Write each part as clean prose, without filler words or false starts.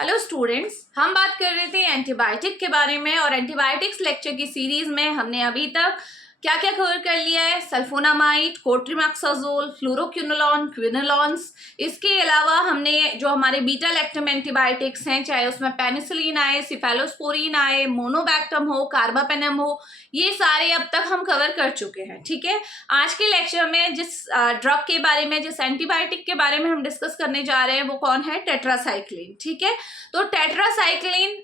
Hello students, हम बात कर रहे थे एंटीबायोटिक के बारे में और एंटीबायोटिक्स लेक्चर की सीरीज में हमने अभी तक क्या क्या कवर कर लिया है। Sulphonamide, cotrimoxazole, fluoroquinolone, quinolones. इसके अलावा हमने जो हमारे बीटा लैक्टम एंटीबायोटिक्स हैं, चाहे उसमें पेनिसिलिन आए, सिफेलोस्पोरिन आए, मोनोबैक्टम हो, कार्बापेनम हो, ये सारे अब तक हम कवर कर चुके हैं। ठीक है, आज के लेक्चर में जिस ड्रग के बारे में, जिस एंटीबायोटिक के बारे में हम डिस्कस करने जा रहे हैं वो कौन है? टेट्रासाइक्लिन। ठीक है, तो टेट्रासाइक्लिन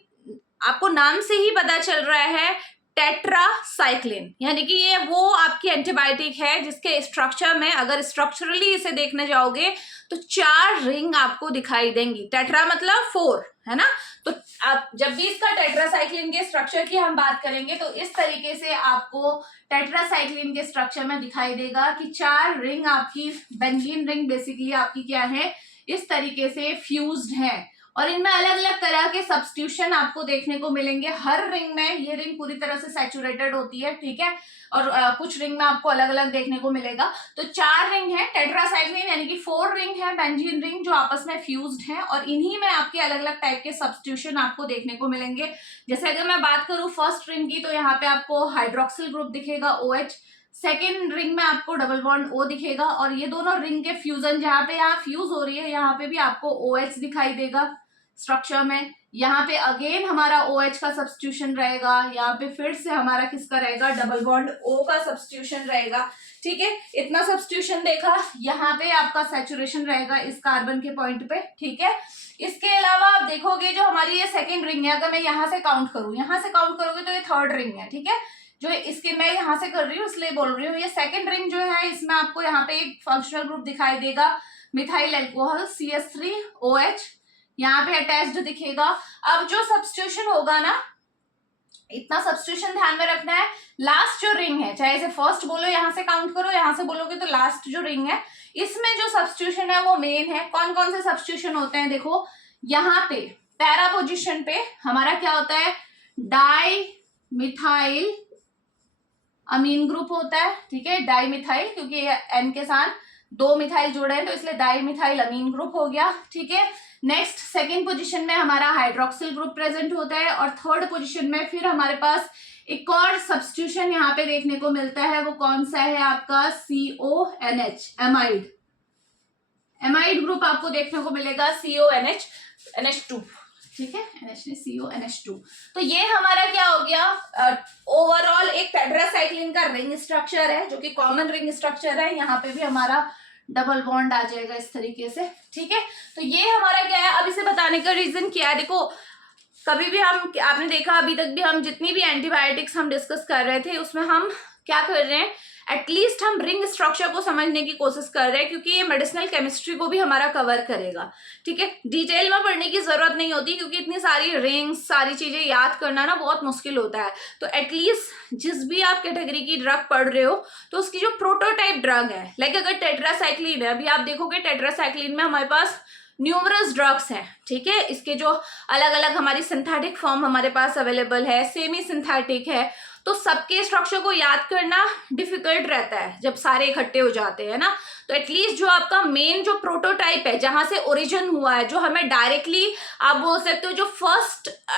आपको नाम से ही पता चल रहा है, टेट्रासाइक्लिन यानी कि ये वो आपकी एंटीबायोटिक है जिसके स्ट्रक्चर में अगर स्ट्रक्चरली इसे देखने जाओगे तो 4 रिंग आपको दिखाई देंगी। टेट्रा मतलब 4 है ना। तो आप जब भी इसका टेट्रासाइक्लिन के स्ट्रक्चर की हम बात करेंगे तो इस तरीके से आपको टेट्रासाइक्लिन के स्ट्रक्चर में दिखाई देगा कि 4 रिंग आपकी बेंजीन रिंग बेसिकली आपकी क्या है, इस तरीके से फ्यूज्ड है और इनमें अलग अलग तरह के सब्स्टिट्यूशन आपको देखने को मिलेंगे। हर रिंग में ये रिंग पूरी तरह से सैचुरेटेड होती है, ठीक है, और कुछ रिंग में आपको अलग अलग देखने को मिलेगा। तो 4 रिंग है टेट्रासाइक्लिन यानी कि 4 रिंग है बेंजीन रिंग जो आपस में फ्यूज्ड है और इन्हीं में आपके अलग अलग टाइप के सब्स्टिट्यूशन आपको देखने को मिलेंगे। जैसे अगर मैं बात करूं फर्स्ट रिंग की तो यहाँ पे आपको हाइड्रोक्सिल ग्रुप दिखेगा OH, सेकेंड रिंग में आपको डबल बॉन्ड O दिखेगा और ये दोनों रिंग के फ्यूजन जहां पे यहाँ फ्यूज हो रही है यहाँ पे भी आपको OH दिखाई देगा स्ट्रक्चर में। यहाँ पे अगेन हमारा OH का सब्स्टिट्यूशन रहेगा, यहाँ पे फिर से हमारा किसका रहेगा? डबल बॉन्ड O का सब्स्टिट्यूशन रहेगा। ठीक है, इतना सब्स्टिट्यूशन देखा। यहाँ पे आपका सैचुरेशन रहेगा इस कार्बन के पॉइंट पे। ठीक है, इसके अलावा आप देखोगे जो हमारी ये सेकेंड रिंग है, अगर मैं यहाँ से काउंट करूँ, यहाँ से काउंट करोगे तो ये थर्ड रिंग है। ठीक है, जो इसके मैं यहाँ से कर रही हूँ इसलिए बोल रही हूँ। ये सेकेंड रिंग जो है इसमें आपको यहाँ पे एक फंक्शनल ग्रुप दिखाई देगा मिथाइल अल्कोहल CH3OH यहाँ पे अटैच्ड दिखेगा। अब जो सब्स्टिट्यूशन होगा ना, इतना सब्स्टिट्यूशन ध्यान में रखना है। लास्ट जो रिंग है, चाहे इसे फर्स्ट बोलो, यहाँ से काउंट करो, यहाँ से बोलोगे तो लास्ट जो रिंग है इसमें जो सब्स्टिट्यूशन है वो मेन है। कौन कौन से सब्स्टिट्यूशन होते हैं? देखो यहाँ पे पैरा पोजिशन पे हमारा क्या होता है? डाई मिथाइल अमीन ग्रुप होता है। ठीक है, डाई मिथाइल, क्योंकि N के साथ 2 मिथाइल जोड़े हैं तो इसलिए डाई मिथाइल अमीन ग्रुप हो गया। ठीक है, नेक्स्ट सेकेंड पोजीशन में हमारा हाइड्रोक्सिल ग्रुप प्रेजेंट होता है और थर्ड पोजीशन में फिर हमारे पास एक और सब्स्टिट्यूशन यहाँ पे देखने को मिलता है। वो कौन सा है? आपका CONH एमाइड, एमाइड ग्रुप आपको देखने को मिलेगा CONH NH2। ठीक है, NH ने CONH2। तो ये हमारा क्या हो गया? ओवरऑल एक टेट्रासाइक्लिन का रिंग स्ट्रक्चर है जो कि कॉमन रिंग स्ट्रक्चर है। यहाँ पे भी हमारा डबल बॉन्ड आ जाएगा इस तरीके से। ठीक है, तो ये हमारा क्या है? अब इसे बताने का रीजन क्या है? देखो कभी भी हम, आपने देखा अभी तक भी हम जितनी भी एंटीबायोटिक्स हम डिस्कस कर रहे थे उसमें हम क्या कर रहे हैं? एटलीस्ट हम रिंग स्ट्रक्चर को समझने की कोशिश कर रहे हैं क्योंकि ये मेडिसिनल केमिस्ट्री को भी हमारा कवर करेगा। ठीक है, डिटेल में पढ़ने की जरूरत नहीं होती क्योंकि इतनी सारी रिंग्स, सारी चीजें याद करना ना बहुत मुश्किल होता है। तो एटलीस्ट जिस भी आप कैटेगरी की ड्रग पढ़ रहे हो तो उसकी जो प्रोटोटाइप ड्रग है, लाइक अगर टेट्रासाइक्लिन है, अभी आप देखोगे टेट्रासाइक्लिन में हमारे पास न्यूमरस ड्रग्स हैं। ठीक है, इसके जो अलग अलग हमारी सिंथेटिक फॉर्म हमारे पास अवेलेबल है, सेमी सिंथेटिक है, तो सबके स्ट्रक्चर को याद करना डिफिकल्ट रहता है जब सारे इकट्ठे हो जाते हैं ना। तो एटलीस्ट जो आपका मेन जो प्रोटोटाइप है, जहां से ओरिजिन हुआ है, जो हमें डायरेक्टली आप बोल सकते हो जो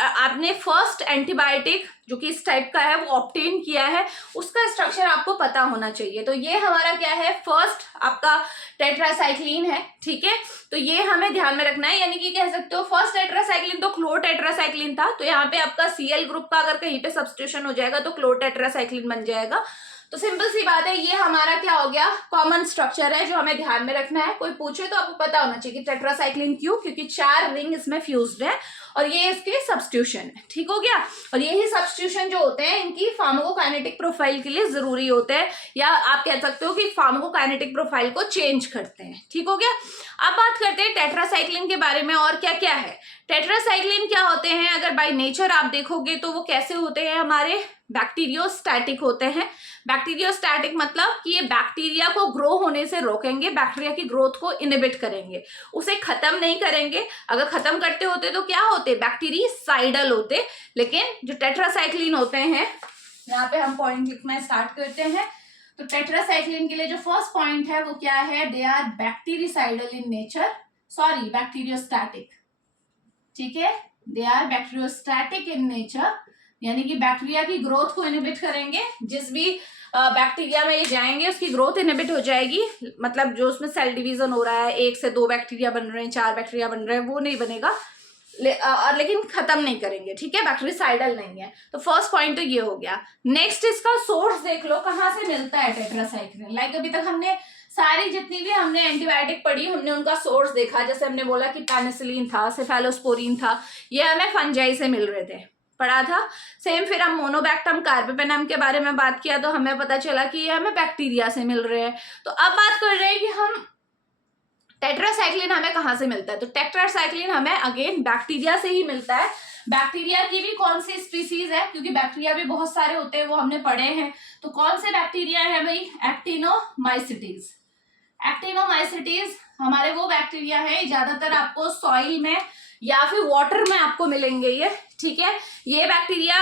आपने फर्स्ट एंटीबायोटिक जो कि इस टाइप का है वो ऑब्टेन किया है, उसका स्ट्रक्चर आपको पता होना चाहिए। तो ये हमारा क्या है? फर्स्ट आपका टेट्रासाइक्लिन है। ठीक है, तो ये हमें ध्यान में रखना है, यानी कि कह सकते हो फर्स्ट टेट्रासाइक्लिन तो क्लोर टेट्रासाइक्लिन था, तो यहाँ पे आपका Cl ग्रुप का अगर कहीं पे सब्स्टिट्यूशन हो जाएगा तो क्लोर टेट्रासाइक्लिन बन जाएगा। तो सिंपल सी बात है, ये हमारा क्या हो गया? कॉमन स्ट्रक्चर है जो हमें ध्यान में रखना है। कोई पूछे तो आपको पता होना चाहिए कि टेट्रासाइक्लिन क्यों, क्योंकि 4 रिंग इसमें फ्यूज्ड है और ये इसके सब्स्टिट्यूशन है। ठीक हो गया, और यही सब्स्टिट्यूशन जो होते हैं इनकी फार्माकोकाइनेटिक प्रोफाइल के लिए जरूरी होते हैं, या आप कह सकते हो कि फार्माकोकाइनेटिक प्रोफाइल को चेंज करते हैं। ठीक हो गया, अब बात करते हैं टेट्रासाइक्लिन के बारे में और क्या क्या है। टेट्रासाइक्लिन क्या होते हैं? अगर बाय नेचर आप देखोगे तो वो कैसे होते हैं? हमारे बैक्टीरियोस्टैटिक होते हैं। बैक्टीरियोस्टैटिक मतलब कि ये बैक्टीरिया को ग्रो होने से रोकेंगे, बैक्टीरिया की ग्रोथ को इनहिबिट करेंगे, उसे खत्म नहीं करेंगे। अगर खत्म करते होते तो क्या होते? बैक्टीरिसाइडल होते। लेकिन जो टेट्रासाइक्लिन होते हैं, यहाँ पे हम पॉइंट लिखना स्टार्ट करते हैं। तो टेट्रासाइक्लिन के लिए जो फर्स्ट पॉइंट है वो क्या है? They are bactericidal in nature, sorry bacteriostatic. ठीक है, they are bacteriostatic in nature, यानी कि बैक्टीरिया की ग्रोथ को इनहिबिट करेंगे। जिस भी बैक्टीरिया में ये जाएंगे उसकी ग्रोथ इनहिबिट हो जाएगी, मतलब जो उसमें सेल डिवीजन हो रहा है, 1 से 2 बैक्टीरिया बन रहे हैं, 4 बैक्टीरिया बन रहे हैं, वो नहीं बनेगा, और लेकिन खत्म नहीं करेंगे, ठीक है, बैक्टीरिसाइडल नहीं है। तो फर्स्ट पॉइंट तो ये हो गया। नेक्स्ट इसका सोर्स देख लो, कहाँ से मिलता है टेट्रासाइक्लिन। लाइक अभी तक हमने सारी जितनी भी हमने एंटीबायोटिक पढ़ी, हमने उनका सोर्स देखा। जैसे हमने बोला कि पेनिसिलिन था, सेफेलोस्पोरिन था, ये हमें फंजाई से मिल रहे थे, पढ़ा था। सेम फिर हम मोनोबैक्टम कार्बापेनम के बारे में बात किया तो हमें पता चला कि ये हमें बैक्टीरिया से मिल रहे हैं। तो अब बात कर रहे हैं कि हम टेट्रासाइक्लिन हमें कहाँ से मिलता है। तो टेट्रासाइक्लिन हमें अगेन बैक्टीरिया से ही मिलता है। बैक्टीरिया की भी कौन सी स्पीसीज है, क्योंकि बैक्टीरिया भी बहुत सारे होते हैं, वो हमने पढ़े हैं। तो कौन से बैक्टीरिया है भाई, एक्टिनोमाइसिटीज। एक्टिनोमाइसिटीज हमारे वो बैक्टीरिया है, ज्यादातर आपको सॉइल में या फिर वाटर में आपको मिलेंगे ये, ठीक है। ये बैक्टीरिया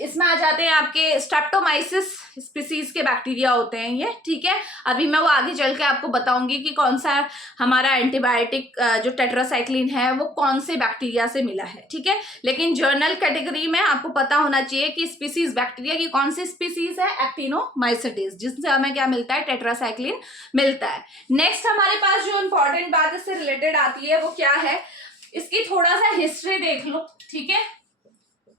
इसमें आ जाते हैं आपके स्ट्रेप्टोमाइसिस स्पीसीज के बैक्टीरिया होते हैं ये, ठीक है। अभी मैं वो आगे चल के आपको बताऊंगी कि कौन सा हमारा एंटीबायोटिक जो टेट्रासाइक्लिन है वो कौन से बैक्टीरिया से मिला है, ठीक है। लेकिन जर्नल कैटेगरी में आपको पता होना चाहिए कि स्पीसीज बैक्टीरिया की कौन सी स्पीसीज है, एक्टिनोमाइसिटीज, जिससे हमें क्या मिलता है, टेट्रासाइक्लिन मिलता है। नेक्स्ट हमारे पास जो इंपॉर्टेंट बात इससे रिलेटेड आती है वो क्या है, इसकी थोड़ा सा हिस्ट्री देख लो, ठीक है।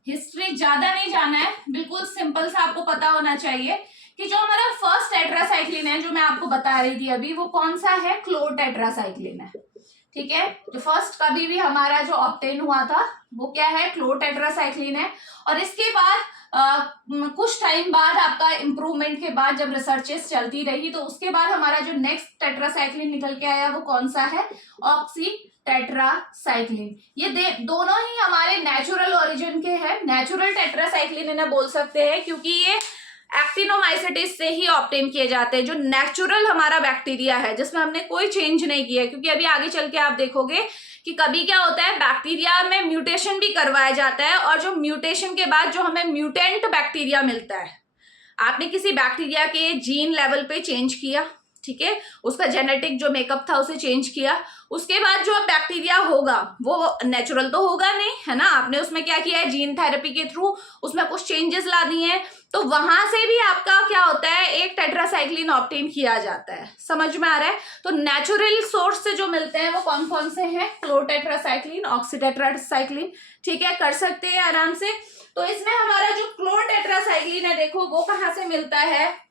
हिस्ट्री ज्यादा नहीं जाना है, बिल्कुल सिंपल सा आपको पता होना चाहिए कि जो हमारा फर्स्ट टेट्रासाइक्लिन है जो मैं आपको बता रही थी अभी, वो कौन सा है, क्लोरटेट्रासाइक्लिन है, ठीक है। जो फर्स्ट कभी भी हमारा जो ऑब्टेन हुआ था वो क्या है, क्लोरटेट्रासाइक्लिन है। और इसके बाद कुछ टाइम बाद आपका इम्प्रूवमेंट के बाद जब रिसर्चेस चलती रही तो उसके बाद हमारा जो नेक्स्ट टेट्रासाइक्लिन निकल के आया वो कौन सा है, ऑक्सीटेट्रासाइक्लिन। ये दोनों ही हमारे नेचुरल ओरिजिन के हैं, नेचुरल टेट्रासाइक्लिन इन्हें बोल सकते हैं, क्योंकि ये एक्टिनोमाइसिटीज से ही ऑब्टेन किए जाते हैं, जो नेचुरल हमारा बैक्टीरिया है जिसमें हमने कोई चेंज नहीं किया है। क्योंकि अभी आगे चल के आप देखोगे कि कभी क्या होता है, बैक्टीरिया में म्यूटेशन भी करवाया जाता है, और जो म्यूटेशन के बाद जो हमें म्यूटेंट बैक्टीरिया मिलता है, आपने किसी बैक्टीरिया के जीन लेवल पे चेंज किया, ठीक है, उसका जेनेटिक जो मेकअप था उसे चेंज किया, उसके बाद जो बैक्टीरिया होगा वो नेचुरल तो होगा नहीं, है ना। आपने उसमें क्या किया है, जीन थेरेपी के थ्रू उसमें कुछ चेंजेस ला दिए हैं, तो वहां से भी आपका क्या होता है, एक टेट्रासाइक्लिन ऑब्टेन किया जाता है। समझ में आ रहा है। तो नेचुरल सोर्स से जो मिलते हैं वो कौन कौन से हैं, क्लोरटेट्रासाइक्लिन, ऑक्सीटेट्रासाइक्लिन, ठीक है, कर सकते हैं आराम से। तो इसमें हमारा जो क्लोरटेट्रासाइक्लिन है देखो वो कहाँ से मिलता है,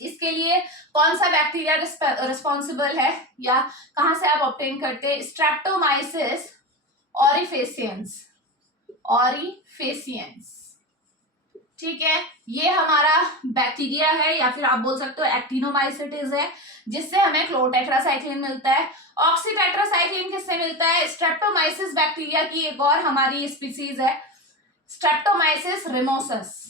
इसके लिए कौन सा बैक्टीरिया रिस्पॉन्सिबल है, या कहां से आप ऑब्टेन करते हैं, स्ट्रेप्टोमाइसिस ऑरिफेसियंस, ऑरिफेसियंस, ठीक है। ये हमारा बैक्टीरिया है, या फिर आप बोल सकते हो एक्टिनोमाइसिटीज है, जिससे हमें क्लोरटेट्रासाइक्लिन मिलता है। ऑक्सीटेट्रासाइक्लिन किससे मिलता है, स्ट्रेप्टोमाइसिस बैक्टीरिया की एक और हमारी स्पीसीज है, स्ट्रेप्टोमाइसिस रेमोसस,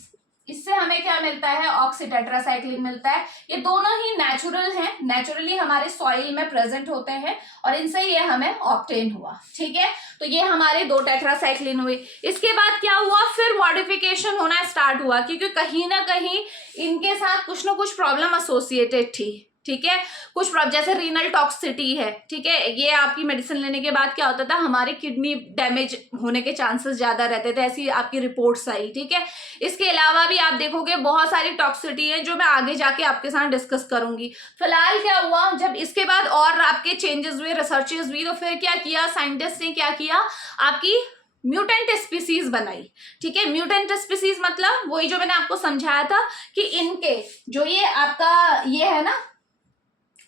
इससे हमें क्या मिलता है, ऑक्सीटेट्रासाइक्लिन मिलता है। ये दोनों ही नेचुरल हैं, नेचुरली हमारे सॉइल में प्रेजेंट होते हैं, और इनसे ये हमें ऑब्टेन हुआ, ठीक है। तो ये हमारे 2 टेट्रासाइक्लिन हुए। इसके बाद क्या हुआ, फिर मॉडिफिकेशन होना स्टार्ट हुआ, क्योंकि कहीं ना कहीं इनके साथ कुछ ना कुछ प्रॉब्लम एसोसिएटेड थी, ठीक है। कुछ प्रॉब्लम जैसे रीनल टॉक्सिसिटी है, ठीक है, ये आपकी मेडिसिन लेने के बाद क्या होता था, हमारे किडनी डैमेज होने के चांसेस ज्यादा रहते थे, ऐसी आपकी रिपोर्ट्स आई, ठीक है। इसके अलावा भी आप देखोगे बहुत सारी टॉक्सिसिटी है जो मैं आगे जाके आपके साथ डिस्कस करूंगी। फिलहाल क्या हुआ, जब इसके बाद और आपके चेंजेस हुए, रिसर्चेस हुई, तो फिर क्या किया साइंटिस्ट ने, क्या किया, आपकी म्यूटेंट स्पीसीज बनाई, ठीक है। म्यूटेंट स्पीसीज मतलब वही जो मैंने आपको समझाया था कि इनके जो ये आपका ये है ना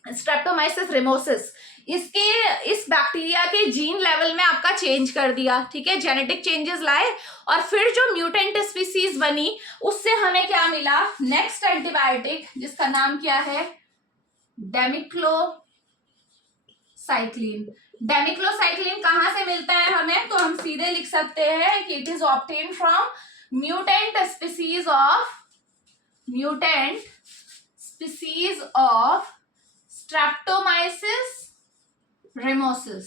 स्ट्रेप्टोमाइसिस रेमोसिस, इसके इस बैक्टीरिया के जीन लेवल में आपका चेंज कर दिया, ठीक है, जेनेटिक चेंजेस लाए, और फिर जो म्यूटेंट स्पीसीज बनी उससे हमें क्या मिला, नेक्स्ट एंटीबायोटिक जिसका नाम क्या है, डेमिक्लोसाइक्लिन। डेमिक्लोसाइक्लिन कहां से मिलता है हमें, तो हम सीधे लिख सकते हैं कि it is obtain from mutant species of streptomyces rimosus,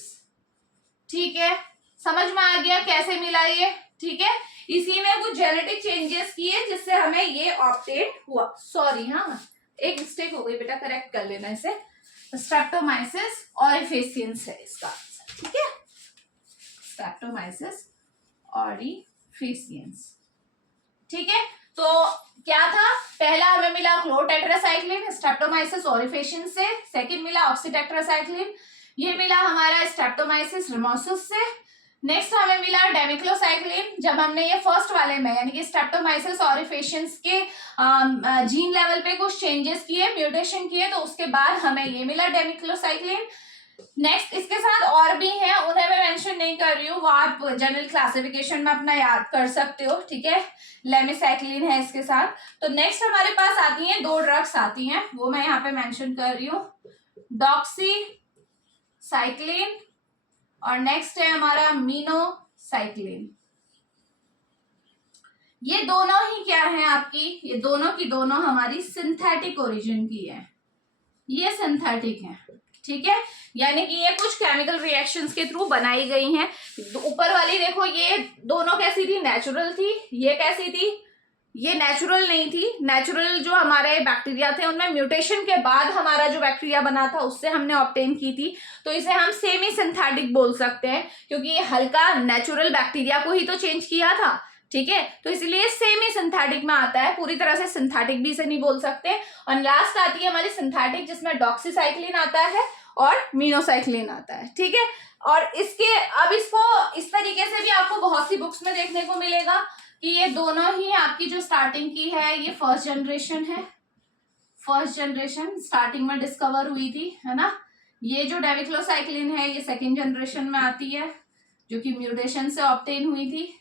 ठीक है। समझ में आ गया कैसे मिला ये, ठीक है। इसी में कुछ जेनेटिक चेंजेस किए जिससे हमें ये ऑब्टेन हुआ। सॉरी, हाँ एक मिस्टेक हो गई बेटा, करेक्ट कर लेना इसे, स्ट्रेप्टोमाइसिस ऑरिफेसियंस है इसका आंसर, ठीक है। स्ट्रेप्टोमाइसिस ऑरिफिशियंस। ठीक है, तो क्या था, पहला हमें मिला क्लोटेट्रासाइक्लिन स्ट्रेप्टोमाइसिस ऑरिफिशियंस से, सेकंड मिला ऑक्सीटेट्रासाइक्लिन, ये मिला हमारा स्ट्रेप्टोमाइसिस रिमोसिस से। नेक्स्ट हमें मिला डेमिक्लोसाइक्लिन, जब हमने ये फर्स्ट वाले में यानी कि स्ट्रेप्टोमाइसिस ऑरिफिशियंस के जीन लेवल पे कुछ चेंजेस किए, म्यूटेशन किए, तो उसके बाद हमें ये मिला डेमिक्लोसाइक्लिन। नेक्स्ट इसके साथ और भी हैं, उन्हें मैं मेंशन नहीं कर रही हूँ, वो आप जनरल क्लासिफिकेशन में अपना याद कर सकते हो। ठीक है, लेमिसाइक्लिन है इसके साथ। तो नेक्स्ट हमारे पास आती हैं 2 ड्रग्स आती हैं, वो मैं यहाँ पे मेंशन कर रही हूँ, डॉक्सीसाइक्लिन और नेक्स्ट है हमारा मीनोसाइक्लिन। ये दोनों ही क्या है आपकी, ये दोनों की दोनों हमारी सिंथेटिक ओरिजिन की है, ये सिंथेटिक है। ठीक है, यानी कि ये कुछ केमिकल रिएक्शंस के थ्रू बनाई गई हैं। ऊपर वाली देखो, ये दोनों कैसी थी, नेचुरल थी, ये कैसी थी, ये नेचुरल नहीं थी। नेचुरल जो हमारे बैक्टीरिया थे उनमें म्यूटेशन के बाद हमारा जो बैक्टीरिया बना था उससे हमने ऑब्टेन की थी, तो इसे हम सेमी सिंथेटिक बोल सकते हैं, क्योंकि ये हल्का नेचुरल बैक्टीरिया को ही तो चेंज किया था। ठीक है, तो इसलिए सेमी सिंथेटिक में आता है, पूरी तरह से सिंथेटिक भी इसे नहीं बोल सकते। और लास्ट आती है हमारी सिंथेटिक, जिसमें डॉक्सीसाइक्लिन आता है और मीनोसाइक्लिन आता है। ठीक है, और इसके अब इसको इस तरीके से भी आपको बहुत सी बुक्स में देखने को मिलेगा कि ये दोनों ही आपकी जो स्टार्टिंग की है, ये फर्स्ट जनरेशन है, फर्स्ट जनरेशन स्टार्टिंग में डिस्कवर हुई थी, है ना। ये जो डेमिक्लोसाइक्लिन है ये सेकेंड जनरेशन में आती है, जो कि म्यूटेशन से ऑब्टेन हुई थी।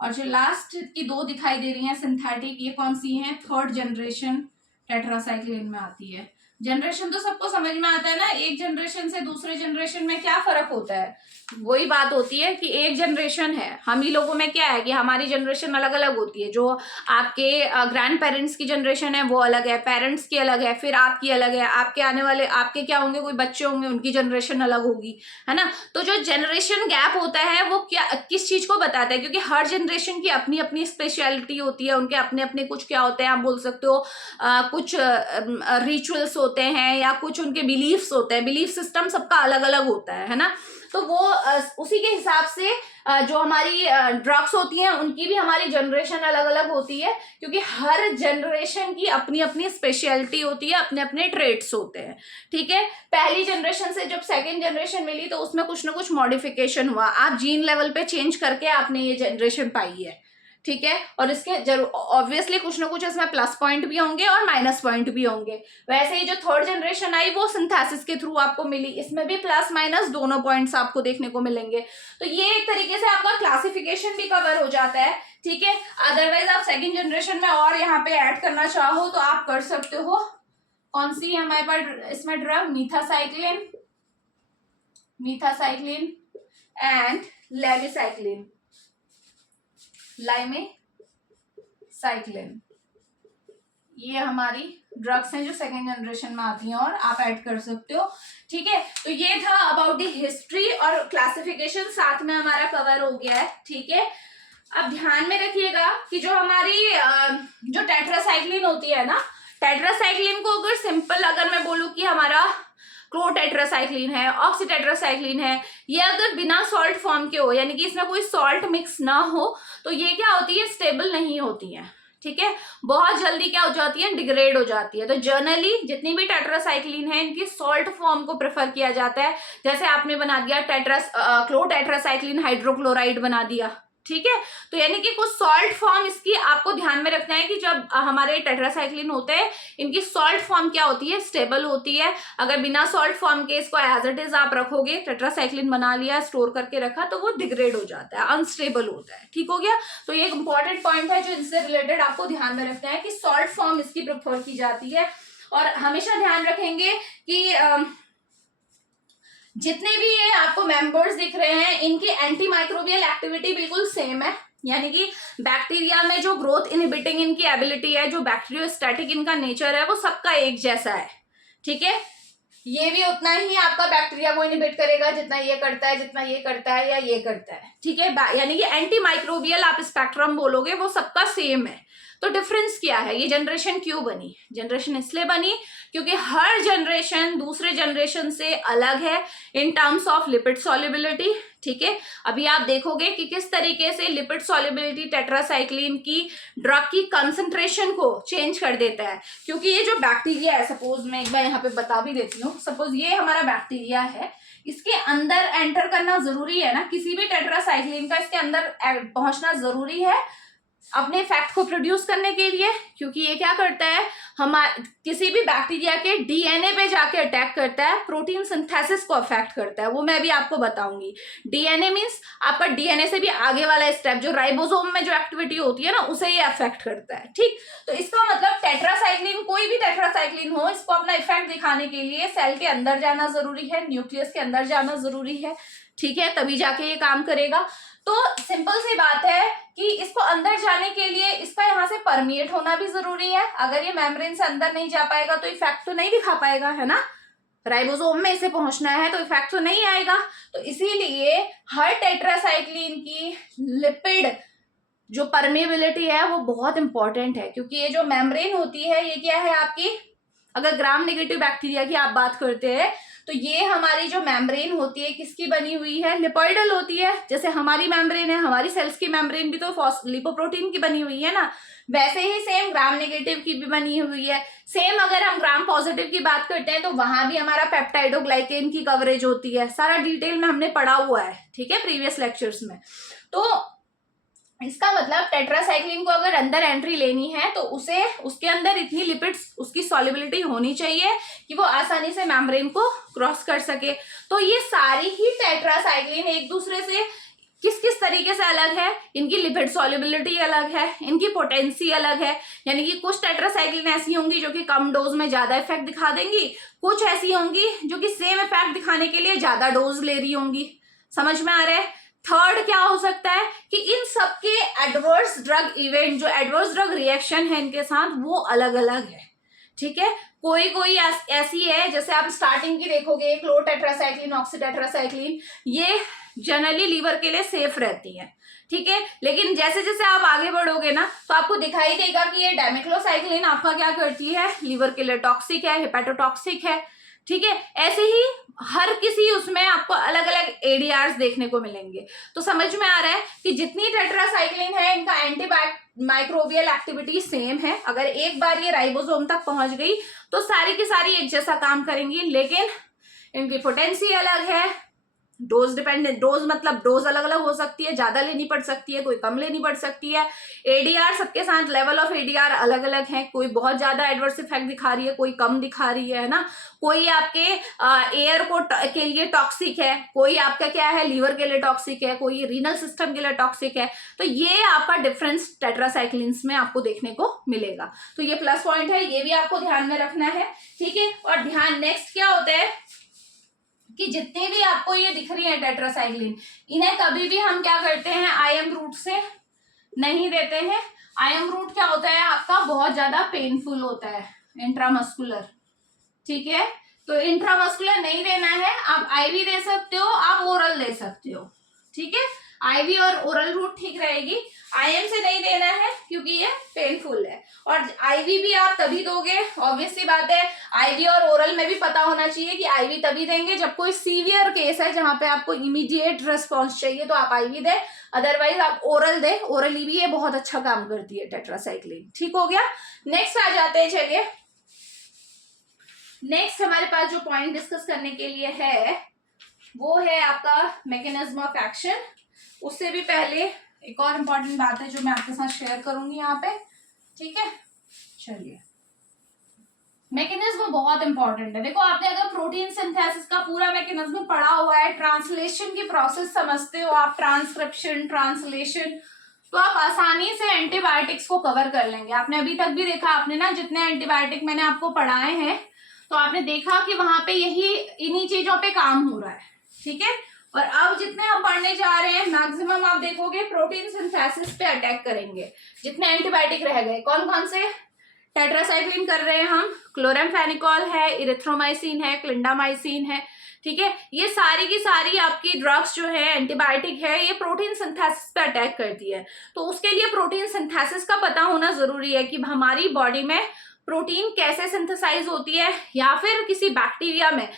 और जो लास्ट की 2 दिखाई दे रही हैं सिंथेटिक, ये कौन सी हैं, थर्ड जनरेशन टेट्रासाइक्लिन में आती है। जनरेशन तो सबको समझ में आता है ना, एक जनरेशन से दूसरे जनरेशन में क्या फर्क होता है, वही बात होती है कि एक जनरेशन है, हम ही लोगों में क्या है कि हमारी जनरेशन अलग अलग होती है। जो आपके ग्रैंड पेरेंट्स की जनरेशन है वो अलग है, पेरेंट्स की अलग है, फिर आपकी अलग है, आपके आने वाले आपके क्या होंगे, कोई बच्चे होंगे उनकी जनरेशन अलग होगी, है ना। तो जो जनरेशन गैप होता है वो क्या किस चीज को बताता है, क्योंकि हर जनरेशन की अपनी अपनी स्पेशलिटी होती है, उनके अपने अपने कुछ क्या होते हैं, आप बोल सकते हो कुछ रिचुअल्स होते हैं या कुछ उनके बिलीफ्स होते हैं, बिलीफ सिस्टम सबका अलग अलग होता है ना। तो वो उसी के हिसाब से जो हमारी ड्रग्स होती हैं उनकी भी हमारी जनरेशन अलग अलग होती है, क्योंकि हर जनरेशन की अपनी अपनी स्पेशलिटी होती है, अपने अपने ट्रेट्स होते हैं। ठीक है, पहली जनरेशन से जब सेकेंड जनरेशन मिली तो उसमें कुछ ना कुछ मॉडिफिकेशन हुआ, आप जीन लेवल पे चेंज करके आपने ये जनरेशन पाई है। ठीक है, और इसके जरूर ऑब्वियसली कुछ ना कुछ इसमें प्लस पॉइंट भी होंगे और माइनस पॉइंट भी होंगे। वैसे ही जो थर्ड जनरेशन आई वो सिंथेसिस के थ्रू आपको मिली, इसमें भी प्लस माइनस दोनों पॉइंट्स आपको देखने को मिलेंगे। तो ये एक तरीके से आपका क्लासिफिकेशन भी कवर हो जाता है। ठीक है, अदरवाइज आप सेकेंड जनरेशन में और यहाँ पे ऐड करना चाहो तो आप कर सकते हो। कौन सी है हमारे पास इसमें ड्रग, मीथासाइक्लिन, मीथासाइक्लिन एंड लेमिसाइक्लिन, लाइमेसाइक्लिन, ये हमारी ड्रग्स हैं जो सेकेंड जनरेशन में आती हैं और आप ऐड कर सकते हो। ठीक है, तो ये था अबाउट द हिस्ट्री और क्लासिफिकेशन, साथ में हमारा कवर हो गया है। ठीक है, अब ध्यान में रखिएगा कि जो हमारी जो टेट्रासाइक्लिन होती है ना, टेट्रासाइक्लिन को अगर सिंपल अगर मैं बोलूँ कि हमारा क्लोटेट्रासाइक्लिन है, ऑक्सीटेट्रासाइक्लिन है, ये अगर बिना सॉल्ट फॉर्म के हो, यानी कि इसमें कोई सॉल्ट मिक्स ना हो, तो ये क्या होती है, स्टेबल नहीं होती है। ठीक है, बहुत जल्दी क्या हो जाती है, डिग्रेड हो जाती है। तो जर्नली जितनी भी टेट्रासाइक्लिन है इनकी सॉल्ट फॉर्म को प्रेफर किया जाता है। जैसे आपने बना दिया क्लोटेट्रासाइक्लिन हाइड्रोक्लोराइड बना दिया। ठीक है, तो यानी कि कुछ सॉल्ट फॉर्म इसकी आपको ध्यान में रखना है कि जब हमारे टेट्रासाइक्लिन होते हैं इनकी सॉल्ट फॉर्म क्या होती है, स्टेबल होती है। अगर बिना सॉल्ट फॉर्म के इसको एज इट इज आप रखोगे, टेट्रासाइक्लिन बना लिया, स्टोर करके रखा, तो वो डिग्रेड हो जाता है, अनस्टेबल होता है। ठीक हो गया, तो ये एक इंपॉर्टेंट पॉइंट है जो इससे रिलेटेड आपको ध्यान में रखना है कि सॉल्ट फॉर्म इसकी प्रेफर की जाती है। और हमेशा ध्यान रखेंगे कि जितने भी ये आपको मेंबर्स दिख रहे हैं इनकी एंटी माइक्रोबियल एक्टिविटी बिल्कुल सेम है, यानी कि बैक्टीरिया में जो ग्रोथ इनहिबिटिंग इनकी एबिलिटी है, जो बैक्टीरियोस्टैटिक इनका नेचर है, वो सबका एक जैसा है। ठीक है, ये भी उतना ही आपका बैक्टीरिया को इनहिबिट करेगा जितना ये करता है, जितना ये करता है या ये करता है। ठीक है, यानी कि एंटी माइक्रोबियल आप स्पेक्ट्रम बोलोगे वो सबका सेम है। तो डिफरेंस क्या है, ये जनरेशन क्यों बनी? जनरेशन इसलिए बनी क्योंकि हर जनरेशन दूसरे जनरेशन से अलग है in terms of lipid solubility. ठीक है, अभी आप देखोगे कि किस तरीके से लिपिड सॉल्युबिलिटी टेट्रासाइक्लिन की ड्रग की कंसंट्रेशन को चेंज कर देता है। क्योंकि ये जो बैक्टीरिया है, सपोज मैं एक बार यहाँ पे बता भी देती हूँ, सपोज ये हमारा बैक्टीरिया है, इसके अंदर एंटर करना जरूरी है ना, किसी भी टेट्रासाइक्लिन का इसके अंदर पहुंचना जरूरी है अपने इफेक्ट को प्रोड्यूस करने के लिए। क्योंकि ये क्या करता है, किसी भी बैक्टीरिया के डीएनए पे जाके अटैक करता है, प्रोटीन सिंथेसिस को अफेक्ट करता है, वो मैं भी आपको बताऊंगी। डीएनए मींस आपका डीएनए से भी आगे वाला स्टेप, जो राइबोसोम में जो एक्टिविटी होती है ना, उसे ये अफेक्ट करता है। ठीक, तो इसका मतलब टेट्रासाइक्लिन, कोई भी टेट्रासाइक्लिन हो, इसको अपना इफेक्ट दिखाने के लिए सेल के अंदर जाना जरूरी है, न्यूक्लियस के अंदर जाना जरूरी है। ठीक है, तभी जाके ये काम करेगा। तो सिंपल सी बात है कि इसको अंदर जाने के लिए इसका यहाँ से परमिएट होना भी जरूरी है। अगर ये मेम्ब्रेन से अंदर नहीं जा पाएगा तो इफेक्ट तो नहीं दिखा पाएगा, है ना। राइबोसोम में इसे पहुंचना है तो इफेक्ट तो नहीं आएगा। तो इसीलिए हर टेट्रासाइक्लिन की लिपिड जो परमेबिलिटी है वो बहुत इंपॉर्टेंट है। क्योंकि ये जो मेम्ब्रेन होती है, ये क्या है आपकी, अगर ग्राम नेगेटिव बैक्टीरिया की आप बात करते हैं तो ये हमारी जो मेम्ब्रेन होती है किसकी बनी हुई है, लिपोइडल होती है। जैसे हमारी मेम्ब्रेन है, हमारी सेल्स की मेम्ब्रेन भी तो लिपोप्रोटीन की बनी हुई है ना, वैसे ही सेम ग्राम नेगेटिव की भी बनी हुई है। सेम अगर हम ग्राम पॉजिटिव की बात करते हैं तो वहां भी हमारा पेप्टाइडोग्लाइकेन की कवरेज होती है, सारा डिटेल में हमने पढ़ा हुआ है, ठीक है, प्रीवियस लेक्चर्स में। तो इसका मतलब टेट्रासाइक्लिन को अगर अंदर एंट्री लेनी है तो उसे उसके अंदर इतनी लिपिड्स, उसकी सॉल्युबिलिटी होनी चाहिए कि वो आसानी से मेम्ब्रेन को क्रॉस कर सके। तो ये सारी ही टेट्रासाइक्लिन एक दूसरे से किस किस तरीके से अलग है, इनकी लिपिड सॉल्युबिलिटी अलग है, इनकी पोटेंसी अलग है। यानी कि कुछ टेट्रासाइक्लिन ऐसी होंगी जो कि कम डोज में ज्यादा इफेक्ट दिखा देंगी, कुछ ऐसी होंगी जो कि सेम इफेक्ट दिखाने के लिए ज्यादा डोज ले रही होंगी। समझ में आ रहा है। थर्ड क्या हो सकता है कि इन सबके एडवर्स ड्रग इवेंट, जो एडवर्स ड्रग रिएक्शन है इनके साथ, वो अलग अलग है। ठीक है, कोई कोई ऐसी है, जैसे आप स्टार्टिंग की देखोगे क्लोटेट्रासाइक्लिन, ऑक्सीटेट्रासाइक्लिन, ये जनरली लीवर के लिए सेफ रहती है। ठीक है, लेकिन जैसे जैसे आप आगे बढ़ोगे ना तो आपको दिखाई देगा कि ये डाइमेथ्लोसाइक्लिन आपका क्या करती है, लीवर के लिए टॉक्सिक है, हेपेटोटॉक्सिक है। ठीक है, ऐसे ही हर किसी उसमें आपको अलग अलग एडीआर्स देखने को मिलेंगे। तो समझ में आ रहा है कि जितनी टेट्रासाइक्लिन है इनका एंटीमाइक्रोबियल एक्टिविटी सेम है। अगर एक बार ये राइबोसोम तक पहुंच गई तो सारी की सारी एक जैसा काम करेंगी, लेकिन इनकी पोटेंसी अलग है, डोज डिपेंडेंट, डोज मतलब डोज अलग अलग हो सकती है, ज्यादा लेनी पड़ सकती है, कोई कम लेनी पड़ सकती है। एडीआर सबके साथ लेवल ऑफ एडीआर अलग अलग है, कोई बहुत ज्यादा एडवर्स इफेक्ट दिखा रही है, कोई कम दिखा रही है ना। कोई आपके एयर को के लिए टॉक्सिक है, कोई आपका क्या है लीवर के लिए टॉक्सिक है, कोई रीनल सिस्टम के लिए टॉक्सिक है। तो ये आपका डिफरेंस टेट्रासाइक्लिन्स में आपको देखने को मिलेगा। तो ये प्लस पॉइंट है, ये भी आपको ध्यान में रखना है। ठीक है, और ध्यान नेक्स्ट क्या होता है कि जितने भी आपको ये दिख रही है टेट्रासाइक्लिन, इन्हें कभी भी हम क्या करते हैं, आईएम रूट से नहीं देते हैं। आईएम रूट क्या होता है आपका, बहुत ज्यादा पेनफुल होता है, इंट्रामस्कुलर। ठीक है, तो इंट्रामस्कुलर नहीं देना है, आप आईवी दे सकते हो, आप ओरल दे सकते हो। ठीक है, आईवी और ओरल रूट ठीक रहेगी। आईएम से नहीं देना है क्योंकि ये पेनफुल है, और आईवी भी आप तभी दोगे, ऑब्वियस सी बात है। आईवी और ओरल में भी पता होना चाहिए कि आईवी तभी देंगे जब कोई सीवियर केस है जहां पे आपको इमीडिएट रिस्पॉन्स चाहिए, तो आप आईवी दे, अदरवाइज आप ओरल दे। ओरली भी ये बहुत अच्छा काम करती है टेट्रासाइक्लिन। ठीक हो गया, नेक्स्ट आ जाते हैं। चलिए नेक्स्ट हमारे पास जो पॉइंट डिस्कस करने के लिए है वो है आपका मैकेनिज्म ऑफ एक्शन। उससे भी पहले एक और इम्पॉर्टेंट बात है जो मैं आपके साथ शेयर करूंगी यहाँ पे। ठीक है, चलिए, मैकेनिज्म बहुत इंपॉर्टेंट है। देखो, आपने अगर प्रोटीन सिंथेसिस का पूरा मैकेनिज्म पढ़ा हुआ है, ट्रांसलेशन की प्रोसेस समझते हो आप, ट्रांसक्रिप्शन, ट्रांसलेशन, तो आप आसानी से एंटीबायोटिक्स को कवर कर लेंगे। आपने अभी तक भी देखा, आपने ना जितने एंटीबायोटिक मैंने आपको पढ़ाए हैं तो आपने देखा कि वहां पे यही इन्हीं चीजों पे काम हो रहा है। ठीक है, और अब जितने हम पढ़ने जा रहे हैं मैक्सिमम आप देखोगे प्रोटीन सिंथेसिस पे अटैक करेंगे। जितने एंटीबायोटिक रह गए, कौन कौन से, टेट्रासाइक्लिन कर रहे हैं हम, क्लोरामफेनिकोल है, इरिथ्रोमाइसिन है, क्लिंडामाइसिन है। ठीक है। ये सारी की सारी आपकी ड्रग्स जो है, एंटीबायोटिक है, ये प्रोटीन सिंथेसिस पे अटैक करती है। तो उसके लिए प्रोटीन सिंथेसिस का पता होना जरूरी है कि हमारी बॉडी में प्रोटीन कैसे सिंथेसाइज होती है, या फिर किसी बैक्टीरिया में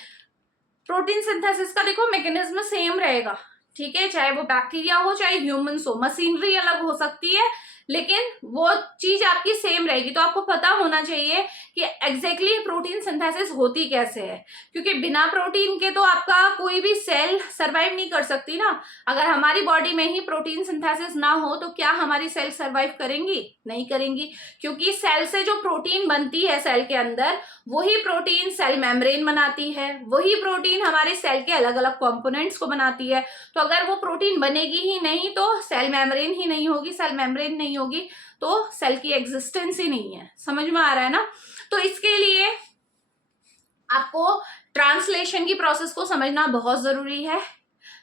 प्रोटीन सिंथेसिस का देखो मैकेनिज्म सेम रहेगा, ठीक है, चाहे वो बैक्टीरिया हो चाहे ह्यूमंस हो, मशीनरी अलग हो सकती है लेकिन वो चीज आपकी सेम रहेगी। तो आपको पता होना चाहिए कि एग्जैक्टली प्रोटीन सिंथेसिस होती कैसे है, क्योंकि बिना प्रोटीन के तो आपका कोई भी सेल सरवाइव नहीं कर सकती ना। अगर हमारी बॉडी में ही प्रोटीन सिंथेसिस ना हो तो क्या हमारी सेल सरवाइव करेंगी? नहीं करेंगी, क्योंकि सेल से जो प्रोटीन बनती है सेल के अंदर, वही प्रोटीन सेल मेम्ब्रेन बनाती है, वही प्रोटीन हमारे सेल के अलग अलग कंपोनेंट्स को बनाती है। तो अगर वो प्रोटीन बनेगी ही नहीं तो सेल मेम्ब्रेन ही नहीं होगी, सेल मेम्ब्रेन नहीं होगी तो सेल की एग्जिस्टेंस ही नहीं है। समझ में आ रहा है ना? तो इसके लिए आपको ट्रांसलेशन की प्रोसेस को समझना बहुत जरूरी है।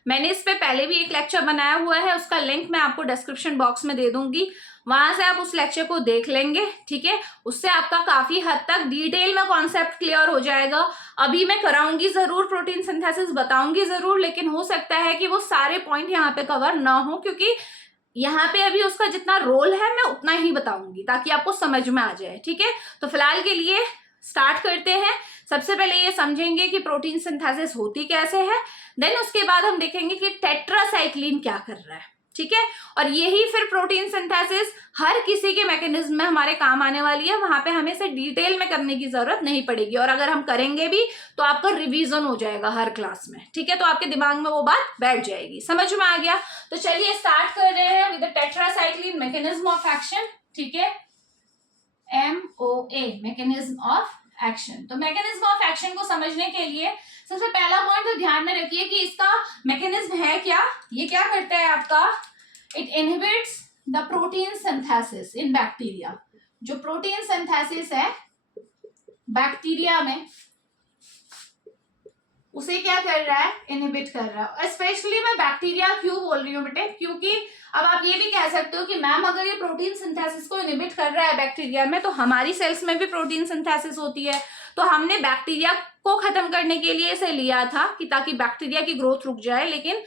मैंने इस पे पहले भी एक लेक्चर बनाया हुआ है, उसका लिंक मैं आपको डिस्क्रिप्शन बॉक्स में दे दूंगी, वहां से आप उस लेक्चर को देख लेंगे, ठीक है। उससे आपका काफी हद तक डिटेल में कॉन्सेप्ट क्लियर हो जाएगा। अभी मैं कराऊंगी जरूर, प्रोटीन सिंथेसिस बताऊंगी जरूर, लेकिन हो सकता है कि वो सारे पॉइंट यहाँ पे कवर ना हो, क्योंकि यहाँ पे अभी उसका जितना रोल है मैं उतना ही बताऊंगी ताकि आपको समझ में आ जाए, ठीक है। तो फिलहाल के लिए स्टार्ट करते हैं। सबसे पहले ये समझेंगे कि प्रोटीन सिंथेसिस होती कैसे है, देन उसके बाद हम देखेंगे कि टेट्रासाइक्लिन क्या कर रहा है, ठीक है। और यही फिर प्रोटीन सिंथेसिस हर किसी के मैकेनिज्म में हमारे काम आने वाली है, वहां पे हमें से डिटेल में करने की जरूरत नहीं पड़ेगी, और अगर हम करेंगे भी तो आपका रिवीजन हो जाएगा हर क्लास में, ठीक है। तो आपके दिमाग में वो बात बैठ जाएगी। समझ में आ गया? तो चलिए स्टार्ट कर रहे हैं with the tetracycline mechanism of action, ठीक है। MOA mechanism of action. तो मैकेनिज्म ऑफ एक्शन को समझने के लिए सबसे पहला पॉइंट तो ध्यान में रखिए कि इसका मैकेनिज्म है क्या। ये क्या करता है आपका, it inhibits the protein synthesis in bacteria. जो प्रोटीन सिंथेसिस है बैक्टीरिया में, उसे क्या कर रहा है, इनहिबिट कर रहा है। स्पेशली मैं बैक्टीरिया क्यों बोल रही हूँ बेटे, क्योंकि अब आप ये भी कह सकते हो कि मैम अगर ये प्रोटीन सिंथेसिस को इनहिबिट कर रहा है बैक्टीरिया में, तो हमारी सेल्स में भी प्रोटीन सिंथेसिस होती है। तो हमने बैक्टीरिया को खत्म करने के लिए इसे लिया था कि ताकि बैक्टीरिया की ग्रोथ रुक जाए, लेकिन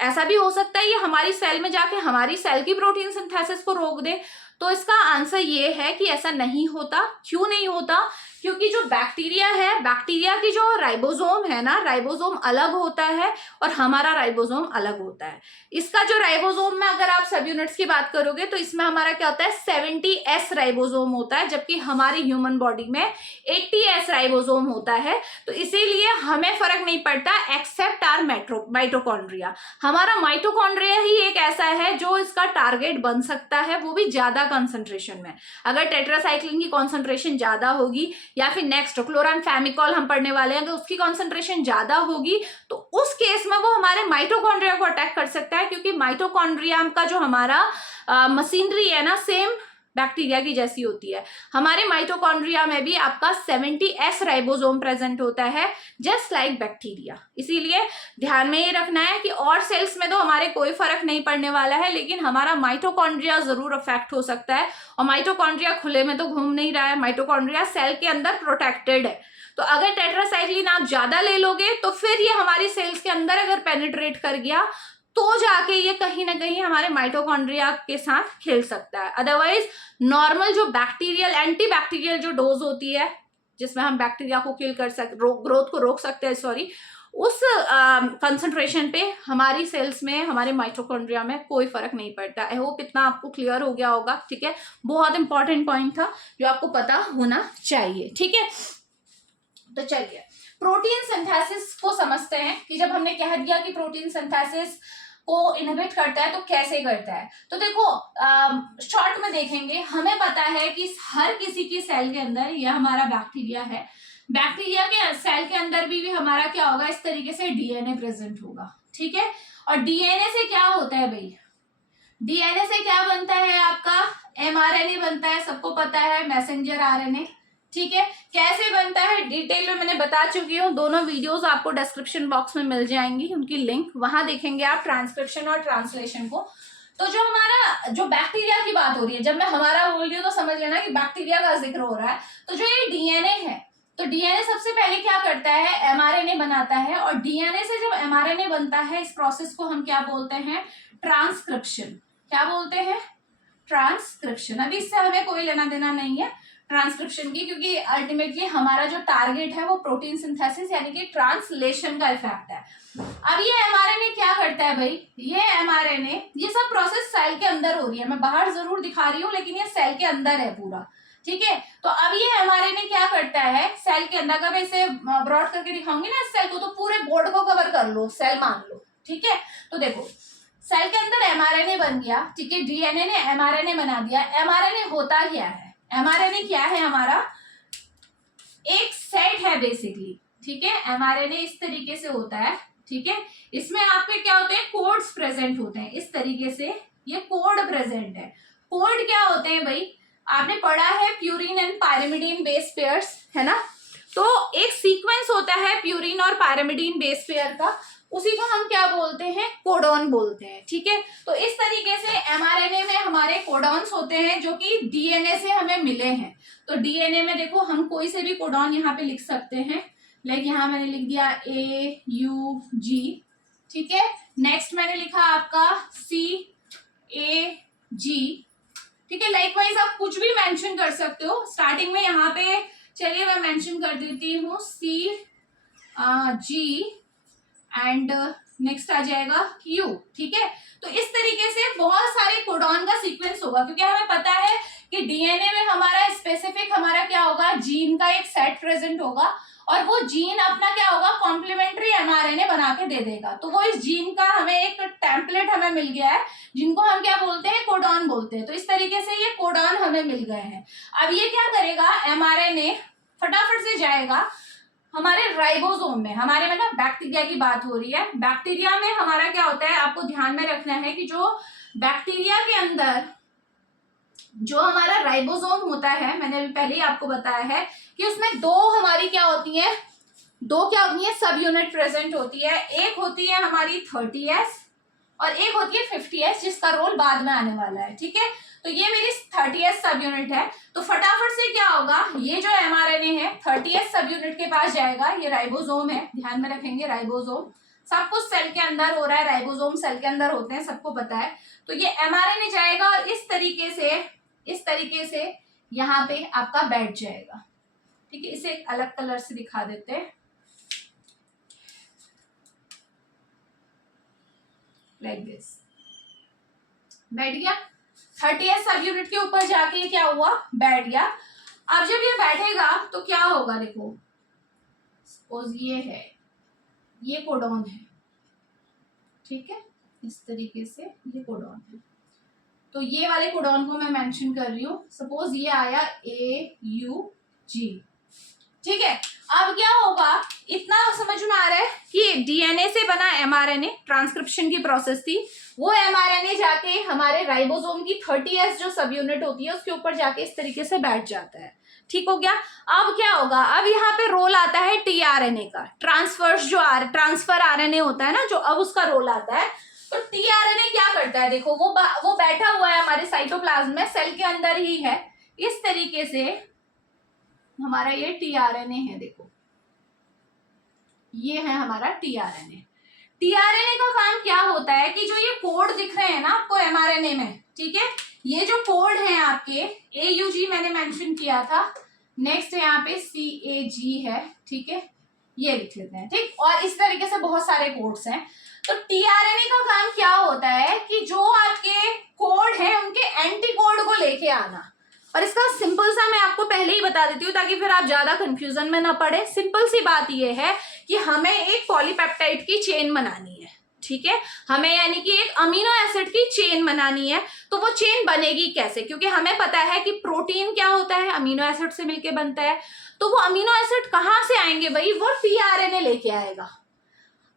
ऐसा भी हो सकता है ये हमारी सेल में जाके हमारी सेल की प्रोटीन सिंथेसिस को रोक दे। तो इसका आंसर ये है कि ऐसा नहीं होता। क्यों नहीं होता? क्योंकि जो बैक्टीरिया है, बैक्टीरिया की जो राइबोसोम है ना, राइबोसोम अलग होता है और हमारा राइबोसोम अलग होता है। इसका जो राइबोसोम में अगर आप सब यूनिट्स की बात करोगे तो इसमें हमारा क्या होता है, 70S राइबोसोम होता है, जबकि हमारी ह्यूमन बॉडी में 80S राइबोसोम होता है। तो इसीलिए हमें फर्क नहीं पड़ता एक्सेप्ट आर माइटोकॉन्ड्रिया। हमारा माइटोकॉन्ड्रिया ही एक ऐसा है जो इसका टारगेट बन सकता है, वो भी ज्यादा कंसंट्रेशन में। अगर टेट्रासाइक्लिन की कॉन्सेंट्रेशन ज्यादा होगी, या फिर नेक्स्ट क्लोरामफेमिकॉल हम पढ़ने वाले हैं, अगर उसकी कॉन्सेंट्रेशन ज्यादा होगी तो उस केस में वो हमारे माइटोकॉन्ड्रिया को अटैक कर सकता है, क्योंकि माइटोकॉन्ड्रिया का जो हमारा मशीनरी है ना, सेम बैक्टीरिया की जैसी होती है। हमारे माइटोकॉन्ड्रिया में भी आपका 70S राइबोसोम प्रेजेंट होता है, जस्ट लाइक बैक्टीरिया। इसीलिए ध्यान में ये रखना है कि और सेल्स में तो हमारे कोई फर्क नहीं पड़ने वाला है, लेकिन हमारा माइटोकॉन्ड्रिया जरूर अफेक्ट हो सकता है। और माइटोकॉन्ड्रिया खुले में तो घूम नहीं रहा है, माइटोकॉन्ड्रिया सेल के अंदर प्रोटेक्टेड है। तो अगर टेट्रासाइक्लिन आप ज्यादा ले लोगे तो फिर ये हमारी सेल्स के अंदर अगर पेनिट्रेट कर गया तो जाके ये कहीं ना कहीं हमारे माइटोकॉन्ड्रिया के साथ खेल सकता है। अदरवाइज नॉर्मल जो बैक्टीरियल एंटीबैक्टीरियल जो डोज होती है, जिसमें हम बैक्टीरिया को किल कर सकते, ग्रोथ को रोक सकते हैं, सॉरी, उस कंसंट्रेशन पे हमारी सेल्स में, हमारे माइटोकॉन्ड्रिया में कोई फर्क नहीं पड़ता। आई होप इतना आपको क्लियर हो गया होगा, ठीक है। बहुत इंपॉर्टेंट पॉइंट था जो आपको पता होना चाहिए, ठीक है। तो चलिए प्रोटीन सिंथेसिस को समझते हैं कि जब हमने कह दिया कि प्रोटीन सिंथेसिस को इनहिबिट करता है तो कैसे करता है। तो देखो शॉर्ट में देखेंगे, हमें पता है कि हर किसी की सेल के अंदर, यह हमारा बैक्टीरिया है, बैक्टीरिया के सेल के अंदर भी हमारा क्या होगा, इस तरीके से डीएनए प्रेजेंट होगा, ठीक है। और डीएनए से क्या होता है भाई, डीएनए से क्या बनता है आपका, एमआरएनए बनता है, सबको पता है, मैसेंजर आरएनए, ठीक है। कैसे बनता है डिटेल में मैंने बता चुकी हूँ, दोनों वीडियोस आपको डिस्क्रिप्शन बॉक्स में मिल जाएंगी, उनकी लिंक वहां देखेंगे आप, ट्रांसक्रिप्शन और ट्रांसलेशन को। तो जो हमारा जो बैक्टीरिया की बात हो रही है, जब मैं हमारा बोल रही हूँ तो समझ लेना कि बैक्टीरिया का जिक्र हो रहा है। तो जो ये डीएनए है, तो डीएनए सबसे पहले क्या करता है, एमआरएनए बनाता है, और डीएनए से जब एमआरएनए बनता है इस प्रोसेस को हम क्या बोलते हैं, ट्रांसक्रिप्शन। क्या बोलते हैं, ट्रांसक्रिप्शन। अभी इससे हमें कोई लेना देना नहीं है ट्रांसक्रिप्शन की, क्योंकि अल्टीमेटली हमारा जो टारगेट है वो प्रोटीन सिंथेसिस यानी कि ट्रांसलेशन का इफेक्ट है। अब ये एमआरएनए क्या करता है भाई, ये एमआरएनए, ये सब प्रोसेस सेल के अंदर हो रही है, मैं बाहर जरूर दिखा रही हूँ लेकिन ये सेल के अंदर है पूरा, ठीक है। तो अब ये एमआरएनए क्या करता है सेल के अंदर, का मैं इसे ब्रॉड करके दिखाऊंगी ना इस सेल को, तो पूरे बोर्ड को कवर कर लो, सेल मान लो, ठीक है। तो देखो सेल के अंदर एमआरएनए बन गया, ठीक है, डीएनए ने एमआरएनए बना दिया। एमआरएनए होता क्या है, एमआरएनए क्या है, हमारा एक सेट है बेसिकली, ठीक है। एमआरएनए इस तरीके से होता है, ठीक है। इसमें आपके क्या होते हैं, कोड्स प्रेजेंट होते हैं इस तरीके से, ये कोड प्रेजेंट है। कोड क्या होते हैं भाई, आपने पढ़ा है purine and pyrimidine base pairs, है ना। तो एक सीक्वेंस होता है प्यूरिन और पायरिमिडीन बेस पेयर का, उसी को हम क्या बोलते हैं, कोडॉन बोलते हैं, ठीक है। तो इस तरीके से एमआरएनए में हमारे कोडॉन्स होते हैं जो कि डीएनए से हमें मिले हैं। तो डीएनए में देखो हम कोई से भी कोडॉन यहाँ पे लिख सकते हैं, लाइक यहाँ मैंने लिख दिया AUG, ठीक है। नेक्स्ट मैंने लिखा आपका CAG, ठीक है। लाइकवाइज आप कुछ भी मेंशन कर सकते हो स्टार्टिंग में, यहाँ पे चलिए मैं मेंशन कर देती हूँ CG एंड नेक्स्ट आ जाएगा Q, ठीक है। तो इस तरीके से बहुत सारे कोडॉन का सीक्वेंस होगा, क्योंकि हमें पता है कि डीएनए में हमारा स्पेसिफिक हमारा क्या होगा, जीन का एक सेट प्रेजेंट होगा, और वो जीन अपना क्या होगा, कॉम्प्लीमेंट्री एमआरएनए बना के दे देगा। तो वो इस जीन का हमें एक टेम्पलेट हमें मिल गया है, जिनको हम क्या बोलते हैं, कोडॉन बोलते हैं। तो इस तरीके से ये कोडॉन हमें मिल गए हैं। अब ये क्या करेगा, एमआरएनए फटाफट से जाएगा हमारे राइबोसोम में, हमारे मतलब बैक्टीरिया की बात हो रही है। बैक्टीरिया में हमारा क्या होता है, आपको ध्यान में रखना है कि जो बैक्टीरिया के अंदर जो हमारा राइबोसोम होता है, मैंने अभी पहले ही आपको बताया है कि उसमें दो हमारी क्या होती है, दो क्या होती है, सब यूनिट प्रेजेंट होती है। एक होती है हमारी 30S और एक होती है 50S, जिसका रोल बाद में आने वाला है, ठीक है। तो ये मेरी 30S सब यूनिट है। तो फटाफट से क्या होगा, ये जो एमआरएनए है 30S सब यूनिट के पास जाएगा, ये राइबोसोम है, ध्यान में रखेंगे राइबोसोम, सब कुछ सेल के अंदर हो रहा है, राइबोसोम सेल के अंदर होते हैं, सबको पता है। तो ये एमआरएनए जाएगा और इस तरीके से यहाँ पे आपका बैठ जाएगा, ठीक है। इसे एक अलग कलर से दिखा देते हैं, लाइक दिस, बैठ गया 30S सब यूनिट के ऊपर जाके क्या हुआ, बैठ गया। अब जब ये बैठेगा तो क्या होगा, देखो सपोज ये है, ये कोडॉन है, ठीक है, इस तरीके से ये कोडॉन है। तो ये वाले कोडॉन को मैं मेंशन कर रही हूँ, सपोज ये आया AUG, ठीक है। अब क्या होगा, इतना समझ में आ रहा है कि डीएनए से बना एमआरएनए, ट्रांसक्रिप्शन की प्रोसेस थी, वो एमआरएनए जाके हमारे राइबोसोम की 30S जो सब यूनिट होती है उसके ऊपर जाके इस तरीके से बैठ जाता है, ठीक हो गया। अब क्या होगा, अब यहाँ पे रोल आता है टीआरएनए का, ट्रांसफर आरएनए होता है ना जो, अब उसका रोल आता है। तो टीआरएनए क्या करता है, देखो वो बैठा हुआ है हमारे साइटोप्लाज्म में, सेल के अंदर ही है, इस तरीके से हमारा ये टीआरएनए है, देखो ये है हमारा टीआरएनए। टीआरएनए का काम क्या होता है कि जो ये कोड दिख रहे हैं ना आपको एमआरएनए में, ठीक है, ये जो कोड है आपके AUG मैंने मेंशन किया था, नेक्स्ट यहाँ पे CAG है, ठीक है, ये लिख लेते हैं, ठीक। और इस तरीके से बहुत सारे कोड्स हैं। तो टीआरएनए का काम क्या होता है कि जो आपके कोड है उनके एंटी कोड को लेके आना। और इसका सिंपल सा मैं आपको पहले ही बता देती हूँ ताकि फिर आप ज्यादा कंफ्यूजन में ना पड़े। सिंपल सी बात ये है कि हमें एक पॉलीपेप्टाइड की चेन बनानी है, ठीक है, हमें यानी कि एक अमीनो एसिड की चेन बनानी है। तो वो चेन बनेगी कैसे, क्योंकि हमें पता है कि प्रोटीन क्या होता है, अमीनो एसिड से मिलके बनता है। तो वो अमीनो एसिड कहाँ से आएंगे भाई, वो टीआरएनए लेके आएगा,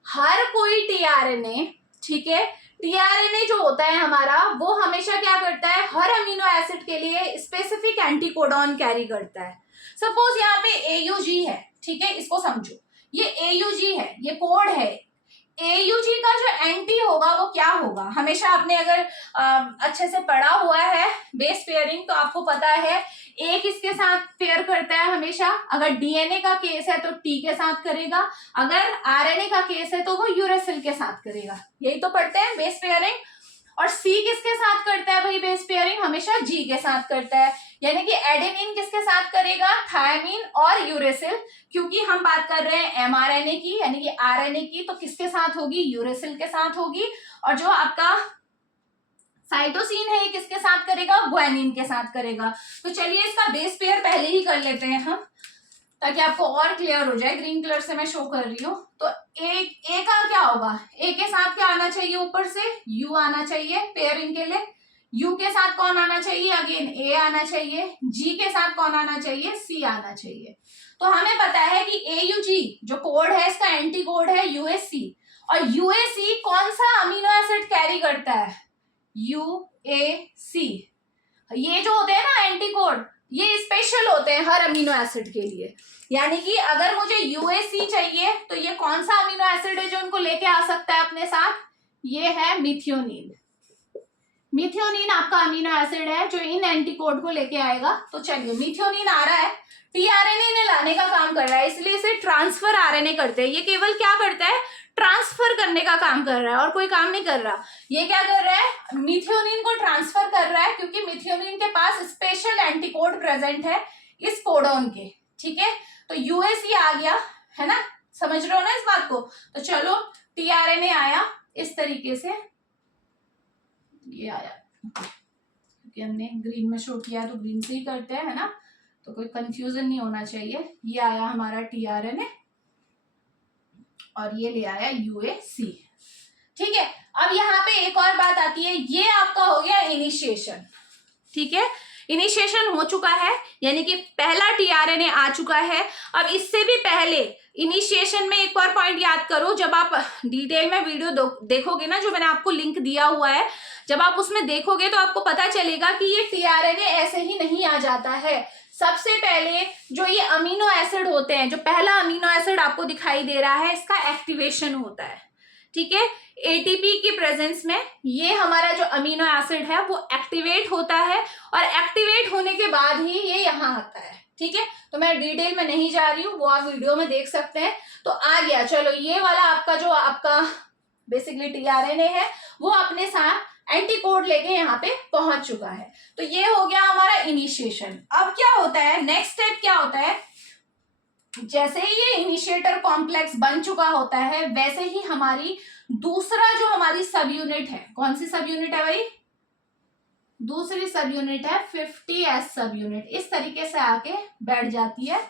हर कोई टीआरएनए, ठीक है। टीआरएनए जो होता है हमारा, वो हमेशा क्या करता है, हर अमीनो एसिड के लिए स्पेसिफिक एंटीकोडॉन कैरी करता है। सपोज यहाँ पे AUG है, ठीक है, इसको समझो, ये AUG है, ये कोड है AUG का जो एंटी होगा वो क्या होगा? हमेशा आपने अगर अच्छे से पढ़ा हुआ है बेस पेयरिंग तो आपको पता है A किसके साथ पेयर करता है हमेशा? अगर DNA का केस है तो T के साथ करेगा, अगर RNA का केस है तो वो यूरेसिल के साथ करेगा। यही तो पढ़ते हैं बेस पेयरिंग। और C किसके साथ करता है भाई बेस पेयरिंग? हमेशा G के साथ करता है। यानी कि एडेनिन किसके साथ करेगा? थायमीन और यूरेसिल। क्योंकि हम बात कर रहे हैं mRNA की यानी कि RNA की, तो किसके साथ होगी? यूरेसिल के साथ होगी। और जो आपका साइटोसिन है ये किसके साथ करेगा? ग्वानिन के साथ करेगा। तो चलिए इसका बेस पेयर पहले ही कर लेते हैं हम, ताकि आपको और क्लियर हो जाए। ग्रीन कलर से मैं शो कर रही हूँ। तो ए का क्या होगा? ए के साथ क्या आना चाहिए? ऊपर से यू आना चाहिए पेयरिंग के लिए। यू के साथ कौन आना चाहिए? अगेन ए आना चाहिए। जी के साथ कौन आना चाहिए? सी आना चाहिए। तो हमें पता है कि AUG जो कोड है इसका एंटी कोड है UAC। और UAC कौन सा अमीनो एसिड कैरी करता है? UAC। ये जो होते हैं ना एंटी कोड, ये स्पेशल होते हैं हर अमीनो एसिड के लिए। यानी कि अगर मुझे UAC चाहिए तो ये कौन सा अमीनो एसिड है जो उनको लेके आ सकता है अपने साथ? ये है मिथियोनिन। मिथियोनिन आपका अमीनो एसिड है जो इन एंटीकोड को लेके आएगा। तो चलिए मिथियोनिन आ रहा है, टीआरएनए ने लाने का काम कर रहा है, इसलिए इसे ट्रांसफर आरएनए करते हैं। ये केवल क्या करता है? ट्रांसफर करने का काम कर रहा है और कोई काम नहीं कर रहा। ये क्या कर रहा है? मिथियोनिन को ट्रांसफर कर रहा है, क्योंकि मिथियोनिन के पास स्पेशल एंटीकोड प्रेजेंट है इस कोडोन के। ठीक है, तो यूएसी आ गया है ना, समझ रहे हो ना इस बात को? तो चलो टीआरएनए आया इस तरीके से, ये आया, क्योंकि हमने ग्रीन में शो किया तो ग्रीन से ही करते हैं, है ना, तो कोई कंफ्यूजन नहीं होना चाहिए। ये आया हमारा टीआरएनए और ये ले आया यूएसी। ठीक है, अब यहाँ पे एक और बात आती है, ये आपका हो गया इनिशिएशन। ठीक है, इनिशिएशन हो चुका है, यानी कि पहला टीआरएनए आ चुका है। अब इससे भी पहले इनिशिएशन में एक और पॉइंट याद करो, जब आप डिटेल में वीडियो देखोगे ना, जो मैंने आपको लिंक दिया हुआ है, जब आप उसमें देखोगे तो आपको पता चलेगा कि ये टीआरएनए ऐसे ही नहीं आ जाता है। सबसे पहले जो ये अमीनो एसिड होते हैं, जो पहला अमीनो एसिड आपको दिखाई दे रहा है, इसका एक्टिवेशन होता है। ठीक है, एटीपी की प्रेजेंस में ये हमारा जो अमीनो एसिड है वो एक्टिवेट होता है, और एक्टिवेट होने के बाद ही ये यहाँ आता है। ठीक है, तो मैं डिटेल में नहीं जा रही हूँ, वो आप वीडियो में देख सकते हैं। तो आ गया, चलो ये वाला आपका जो आपका बेसिकली टीआरएनए है वो अपने साथ एंटीकोड लेके यहाँ पे पहुंच चुका है। तो ये हो गया हमारा इनिशिएशन। अब क्या होता है, नेक्स्ट स्टेप क्या होता है? जैसे ही ये इनिशिएटर कॉम्प्लेक्स बन चुका होता है, वैसे ही हमारी दूसरा जो हमारी सब यूनिट है, कौन सी सब यूनिट है भाई? दूसरी सब यूनिट है 50S सब यूनिट, इस तरीके से आके बैठ जाती है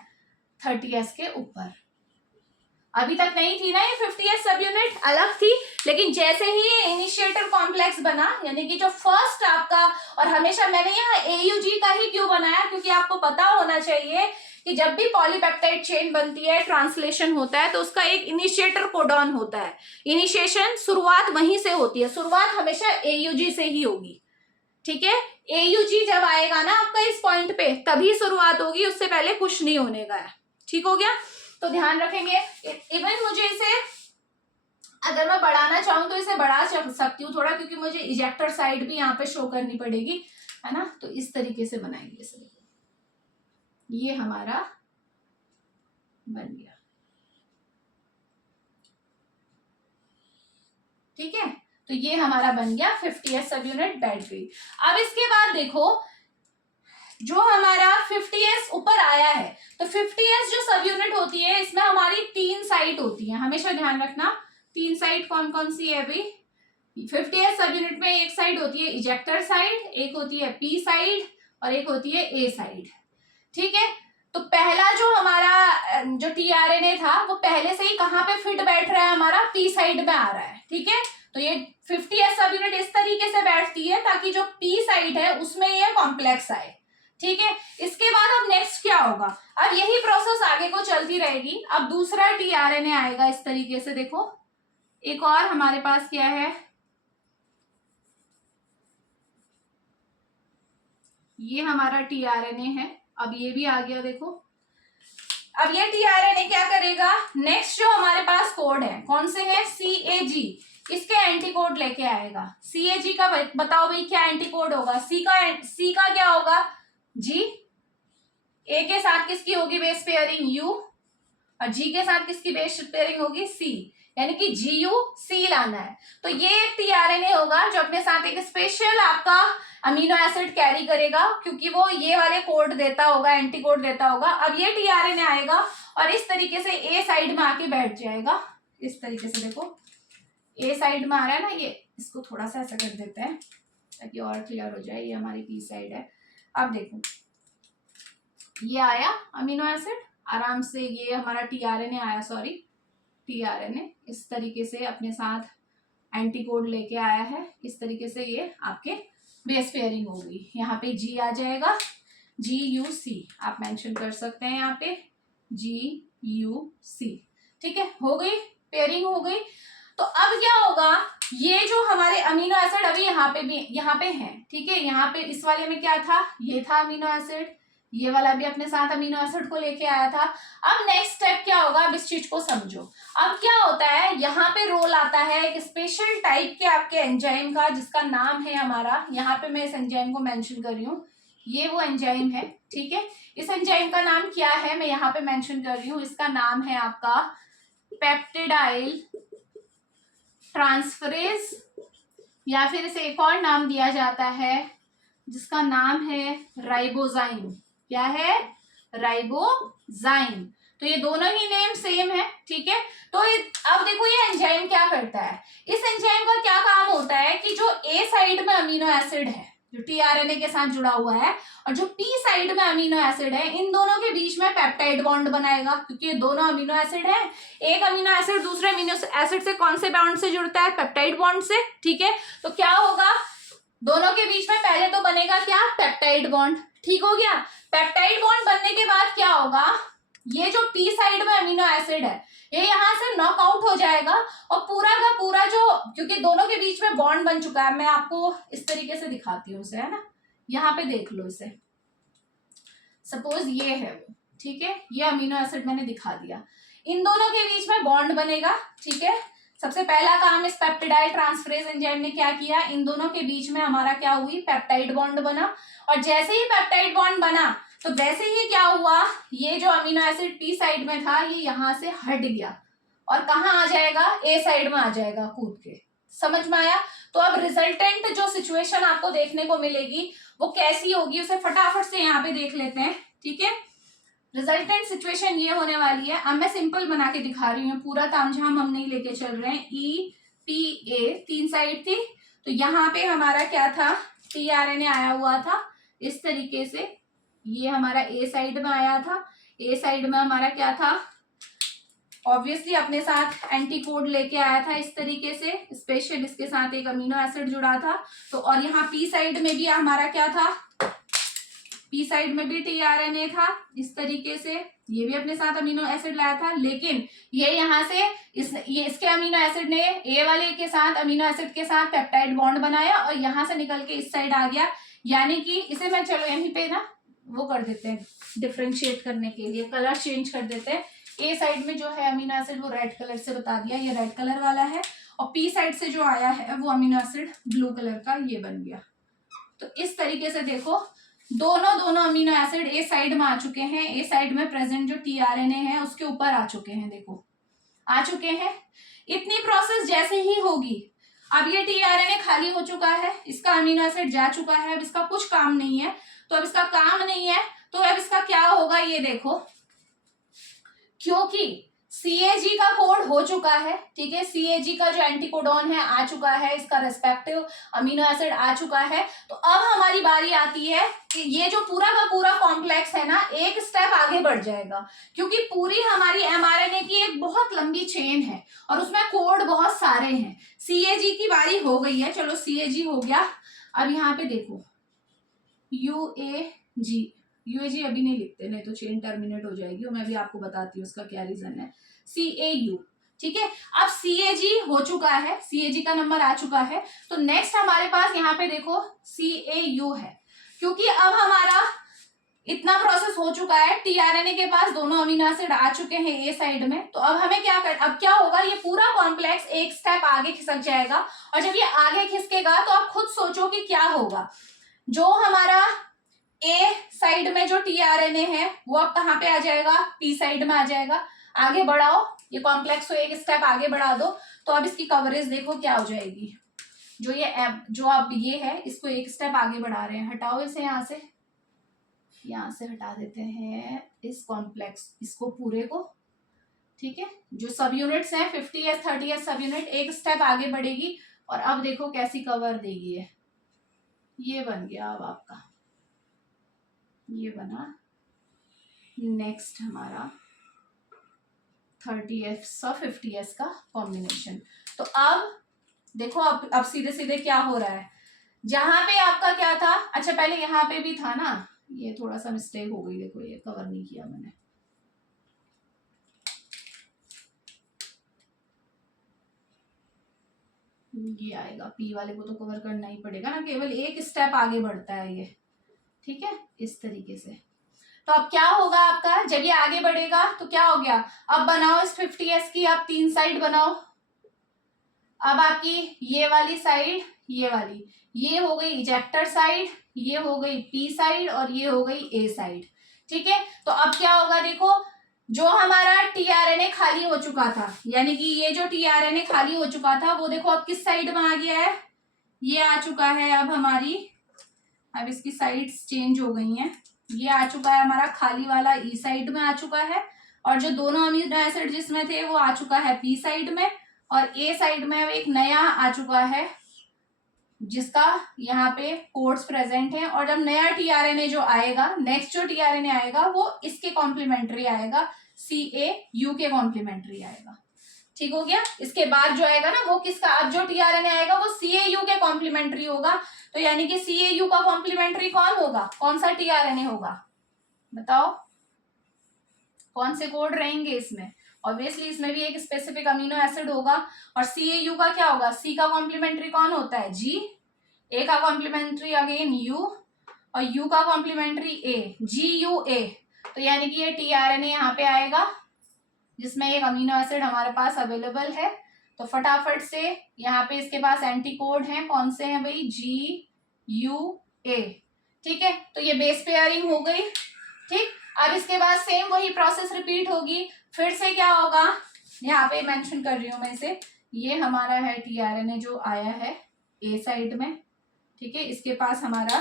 30S के ऊपर। अभी तक नहीं थी ना ये 50S सब यूनिट, अलग थी, लेकिन जैसे ही ये इनिशिएटर कॉम्प्लेक्स बना, यानी कि जो फर्स्ट आपका, और हमेशा मैंने यहाँ AUG का ही क्यों बनाया, क्योंकि आपको पता होना चाहिए कि जब भी पॉलीपेप्टाइड चेन बनती है, ट्रांसलेशन होता है, तो उसका एक इनिशिएटर कोडॉन होता है। इनिशिएशन शुरुआत वहीं से होती है, शुरुआत हमेशा AUG से ही होगी। ठीक है, AUG जब आएगा ना आपका इस पॉइंट पे, तभी शुरुआत होगी, उससे पहले कुछ नहीं होने का है। ठीक हो गया, तो ध्यान रखेंगे। इवन मुझे इसे अगर मैं बढ़ाना चाहूँ तो इसे बढ़ा सकती हूँ थोड़ा, क्योंकि मुझे इजेक्टर साइड भी यहाँ पे शो करनी पड़ेगी, है ना। तो इस तरीके से बनाएंगे इसे, ये हमारा बन गया। ठीक है, तो ये हमारा बन गया 50S सब यूनिट बैठ गई। अब इसके बाद देखो, जो हमारा 50S ऊपर आया है, तो 50S जो सब यूनिट होती है, इसमें हमारी 3 साइट होती है, हमेशा ध्यान रखना। 3 साइट कौन कौन सी है भाई? 50S सब यूनिट में एक साइड होती है इजेक्टर साइड, एक होती है P साइड, और एक होती है A साइड। ठीक है, तो पहला जो हमारा जो टीआरएनए था वो पहले से ही कहाँ पे फिट बैठ रहा है? हमारा P साइड में आ रहा है। ठीक है, तो ये 50S सब यूनिट इस तरीके से बैठती है ताकि जो P साइड है उसमें ये कॉम्प्लेक्स आए। ठीक है, इसके बाद अब नेक्स्ट क्या होगा? अब यही प्रोसेस आगे को चलती रहेगी। अब दूसरा टीआरएनए आएगा इस तरीके से, देखो एक और हमारे पास क्या है, ये हमारा टीआरएनए है। अब ये भी आ गया, देखो अब ये टीआरएनए क्या करेगा, नेक्स्ट जो हमारे पास कोड है कौन से हैं, CAG, इसके एंटीकोड लेके आएगा। CAG का बताओ भाई क्या एंटीकोड होगा, C का क्या होगा G, A के साथ किसकी होगी बेस पेयरिंग U, और G के साथ किसकी बेस पेयरिंग होगी C, यानी कि GUC लाना है। तो ये एक टीआरएनए होगा जो अपने साथ एक स्पेशल आपका अमीनो एसिड कैरी करेगा, क्योंकि वो ये वाले कोड देता होगा, एंटी कोड देता होगा। अब ये टीआरएनए आएगा और इस तरीके से ए साइड में आके बैठ जाएगा, इस तरीके से देखो ए साइड में आ रहा है ना, ये इसको थोड़ा सा ऐसा कर देते हैं ताकि और क्लियर हो जाए। ये हमारी पी साइड है। अब देखो ये आया अमीनो एसिड आराम से, ये हमारा टीआरएनए आया, सॉरी टीआरएनए इस तरीके से अपने साथ एंटीकोड लेके आया है। इस तरीके से ये आपके बेस पेयरिंग होगी। यहाँ पे G आ जाएगा, GUC आप मेंशन कर सकते हैं यहाँ पे GUC, ठीक है, हो गई पेयरिंग हो गई। तो अब क्या होगा, ये जो हमारे अमीनो एसिड अभी यहाँ पे भी यहाँ पे है, ठीक है, यहाँ पे इस वाले में क्या था, ये था अमीनो एसिड, ये वाला भी अपने साथ अमीनो एसिड को लेके आया था। अब नेक्स्ट स्टेप क्या होगा, अब इस चीज को समझो। अब क्या होता है, यहाँ पे रोल आता है एक स्पेशल टाइप के आपके एंजाइम का, जिसका नाम है हमारा, यहाँ पे मैं इस एंजाइम को मेंशन कर रही हूँ, ये वो एंजाइम है, ठीक है। इस एंजाइम का नाम क्या है, मैं यहाँ पे मेंशन कर रही हूँ, इसका नाम है आपका पेप्टिडाइल ट्रांसफरेज, या फिर इसे एक और नाम दिया जाता है जिसका नाम है राइबोजाइम। क्या है, राइबोजाइम। तो ये दोनों ही नेम सेम है, ठीक है। तो अब देखो ये एंजाइम क्या करता है, इस एंजाइम का क्या काम होता है कि जो ए साइड में अमीनो एसिड है जो टीआरएनए के साथ जुड़ा हुआ है, और जो पी साइड में अमीनो एसिड है, इन दोनों के बीच में पेप्टाइड बॉन्ड बनाएगा, क्योंकि ये दोनों अमीनो एसिड है। एक अमीनो एसिड दूसरे अमीनो एसिड से कौन से बॉन्ड से जुड़ता है, पेप्टाइड बॉन्ड से, ठीक है। तो क्या होगा, दोनों के बीच में पहले तो बनेगा क्या, पेप्टाइड बॉन्ड, ठीक हो गया। पेप्टाइड बॉन्ड बनने के बाद क्या होगा, ये जो पी साइड में अमीनो एसिड है ये यहाँ से नॉकआउट हो जाएगा, और पूरा का पूरा जो, क्योंकि दोनों के बीच में बॉन्ड बन चुका है, मैं आपको इस तरीके से दिखाती हूँ उसे, है ना, यहाँ पे देख लो इसे, सपोज ये है वो, ठीक है, ये अमीनो एसिड मैंने दिखा दिया, इन दोनों के बीच में बॉन्ड बनेगा, ठीक है। सबसे पहला काम इस पेप्टिडाइल ट्रांसफरेज एंजाइम ने क्या किया, इन दोनों के बीच में हमारा क्या हुई, पेप्टाइड बॉन्ड बना, और जैसे ही पेप्टाइड बॉन्ड बना तो वैसे ही क्या हुआ, ये जो अमीनो एसिड पी साइड में था ये यहाँ से हट गया और कहाँ आ जाएगा, ए साइड में आ जाएगा कूद के। समझ में आया। तो अब रिजल्टेंट जो सिचुएशन आपको देखने को मिलेगी वो कैसी होगी, उसे फटाफट से यहाँ पे देख लेते हैं, ठीक है। रिजल्टेंट सिचुएशन ये होने वाली है, अब मैं सिंपल बना के दिखा रही हूँ, पूरा तामझाम हम नहीं लेके चल रहे हैं। EPA 3 साइड थी, तो यहाँ पे हमारा क्या था, टीआरएनए आया हुआ था इस तरीके से, ये हमारा ए साइड में आया था, ए साइड में हमारा क्या था, ऑब्वियसली अपने साथ एंटी कोड लेके आया था इस तरीके से, स्पेशल इसके साथ एक अमीनो एसिड जुड़ा था। तो और यहाँ पी साइड में भी हमारा क्या था, पी साइड में भी टीआरएनए था इस तरीके से, ये भी अपने साथ अमीनो एसिड लाया था, लेकिन ये यहाँ से इसके अमीनो एसिड ने ए वाले के साथ अमीनो एसिड के साथ पेप्टाइड बॉन्ड बनाया और यहाँ से निकल के इस साइड आ गया। यानी कि इसे मैं चलो यहीं पे ना वो कर देते हैं, डिफ्रेंशिएट करने के लिए कलर चेंज कर देते हैं। ए साइड में जो है अमीनो एसिड वो रेड कलर से बता दिया, ये रेड कलर वाला है, और पी साइड से जो आया है वो अमीनो एसिड ब्लू कलर का ये बन गया। तो इस तरीके से देखो दोनों अमीनो एसिड ए साइड में आ चुके हैं, ए साइड में प्रेजेंट जो टीआरएनए है उसके ऊपर आ चुके हैं, देखो आ चुके हैं। इतनी प्रोसेस जैसे ही होगी, अब ये टीआरएनए खाली हो चुका है, इसका अमीनो एसिड जा चुका है, अब इसका कुछ काम नहीं है, तो अब इसका काम नहीं है तो अब इसका क्या होगा ये देखो, क्योंकि CAG का कोड हो चुका है, ठीक है, CAG का जो एंटीकोडॉन है आ चुका है, इसका रेस्पेक्टिव अमीनो एसिड आ चुका है। तो अब हमारी बारी आती है कि ये जो पूरा का पूरा कॉम्प्लेक्स है ना एक स्टेप आगे बढ़ जाएगा, क्योंकि पूरी हमारी mRNA की एक बहुत लंबी चेन है और उसमें कोड बहुत सारे हैं। CAG की बारी हो गई है, चलो CAG हो गया। अब यहाँ पे देखो UAG अभी नहीं लिखते, नहीं तो चेन टर्मिनेट हो जाएगी, और मैं भी आपको बताती हूँ उसका क्या रीजन है। CAU, ठीक है। अब CAG हो चुका है, CAG का नंबर आ चुका है, तो नेक्स्ट हमारे पास यहाँ पे देखो CAU है, क्योंकि अब हमारा इतना प्रोसेस हो चुका है, टीआरएनए के पास दोनों अमीनो एसिड आ चुके हैं ए साइड में। तो अब हमें अब क्या होगा, ये पूरा कॉम्प्लेक्स एक स्टेप आगे खिसक जाएगा। और जब ये आगे खिसकेगा तो आप खुद सोचो कि क्या होगा। जो हमारा ए साइड में जो टीआरएनए है वो अब कहाँ पे आ जाएगा, पी साइड में आ जाएगा। आगे बढ़ाओ, ये कॉम्प्लेक्स को एक स्टेप आगे बढ़ा दो, तो अब इसकी कवरेज देखो क्या हो जाएगी। जो अब ये है, इसको एक स्टेप आगे बढ़ा रहे हैं। हटाओ इसे, यहाँ से हटा देते हैं इस कॉम्प्लेक्स, इसको पूरे को, ठीक है। जो सब यूनिट्स हैं 50s 30s सब यूनिट एक स्टेप आगे बढ़ेगी। और अब देखो कैसी कवर देगी है। ये बन गया अब आपका, ये बना नेक्स्ट हमारा 30s और 50s का कॉम्बिनेशन। तो अब देखो, अब सीधे सीधे क्या हो रहा है, जहां पे आपका क्या था, अच्छा पहले यहाँ पे भी था ना, ये थोड़ा सा मिस्टेक हो गई, देखो ये कवर नहीं किया मैंने। ये आएगा, पी वाले को तो कवर करना ही पड़ेगा ना, केवल एक स्टेप आगे बढ़ता है ये, ठीक है, इस तरीके से। तो अब क्या होगा आपका, जब ये आगे बढ़ेगा तो क्या हो गया, अब बनाओ इस 50s की आप 3 साइड बनाओ। अब आपकी ये वाली साइड, ये वाली, ये हो गई इजेक्टर साइड, ये हो गई पी साइड और ये हो गई ए साइड, ठीक है। तो अब क्या होगा, देखो जो हमारा टीआरएनए खाली हो चुका था, यानी कि ये जो टीआरएनए खाली हो चुका था वो देखो अब किस साइड में आ गया है, ये आ चुका है अब हमारी, अब इसकी साइड्स चेंज हो गई हैं, ये आ चुका है हमारा खाली वाला ई साइड में आ चुका है। और जो दोनों अमीनो एसिड जिसमें थे वो आ चुका है पी साइड में। और ए साइड में एक नया आ चुका है जिसका यहाँ पे कोड्स प्रेजेंट है। और जब नया टीआरएनए जो आएगा, नेक्स्ट जो टीआरएनए आएगा वो इसके कॉम्प्लीमेंट्री आएगा, CAU के कॉम्प्लीमेंट्री आएगा, ठीक हो गया। इसके बाद जो आएगा ना वो किसका, अब जो टीआरएनए आएगा वो CAU के कॉम्प्लीमेंट्री होगा। तो यानी कि CAU का कॉम्प्लीमेंट्री कौन होगा, कौन सा टीआरएनए होगा, बताओ कौन से कोड रहेंगे इसमें। ऑब्वियसली इसमें भी एक स्पेसिफिक अमीनो एसिड होगा। और CAU का क्या होगा, C का कॉम्प्लीमेंट्री कौन होता है, G, A का कॉम्प्लीमेंट्री अगेन U, और U का कॉम्प्लीमेंट्री A, GUA। तो यानी कि ये टीआरएनए यहाँ पे आएगा जिसमें एक अमीनो एसिड हमारे पास अवेलेबल है। तो फटाफट से यहाँ पे इसके पास एंटी कोड हैं, कौन से हैं भाई, GUA, ठीक है। तो ये बेस पेयरिंग हो गई, ठीक। अब इसके बाद सेम वही प्रोसेस रिपीट होगी, फिर से क्या होगा, यहाँ पे मेंशन कर रही हूँ मैं इसे, ये हमारा है टीआरएनए जो आया है ए साइड में, ठीक है। इसके पास हमारा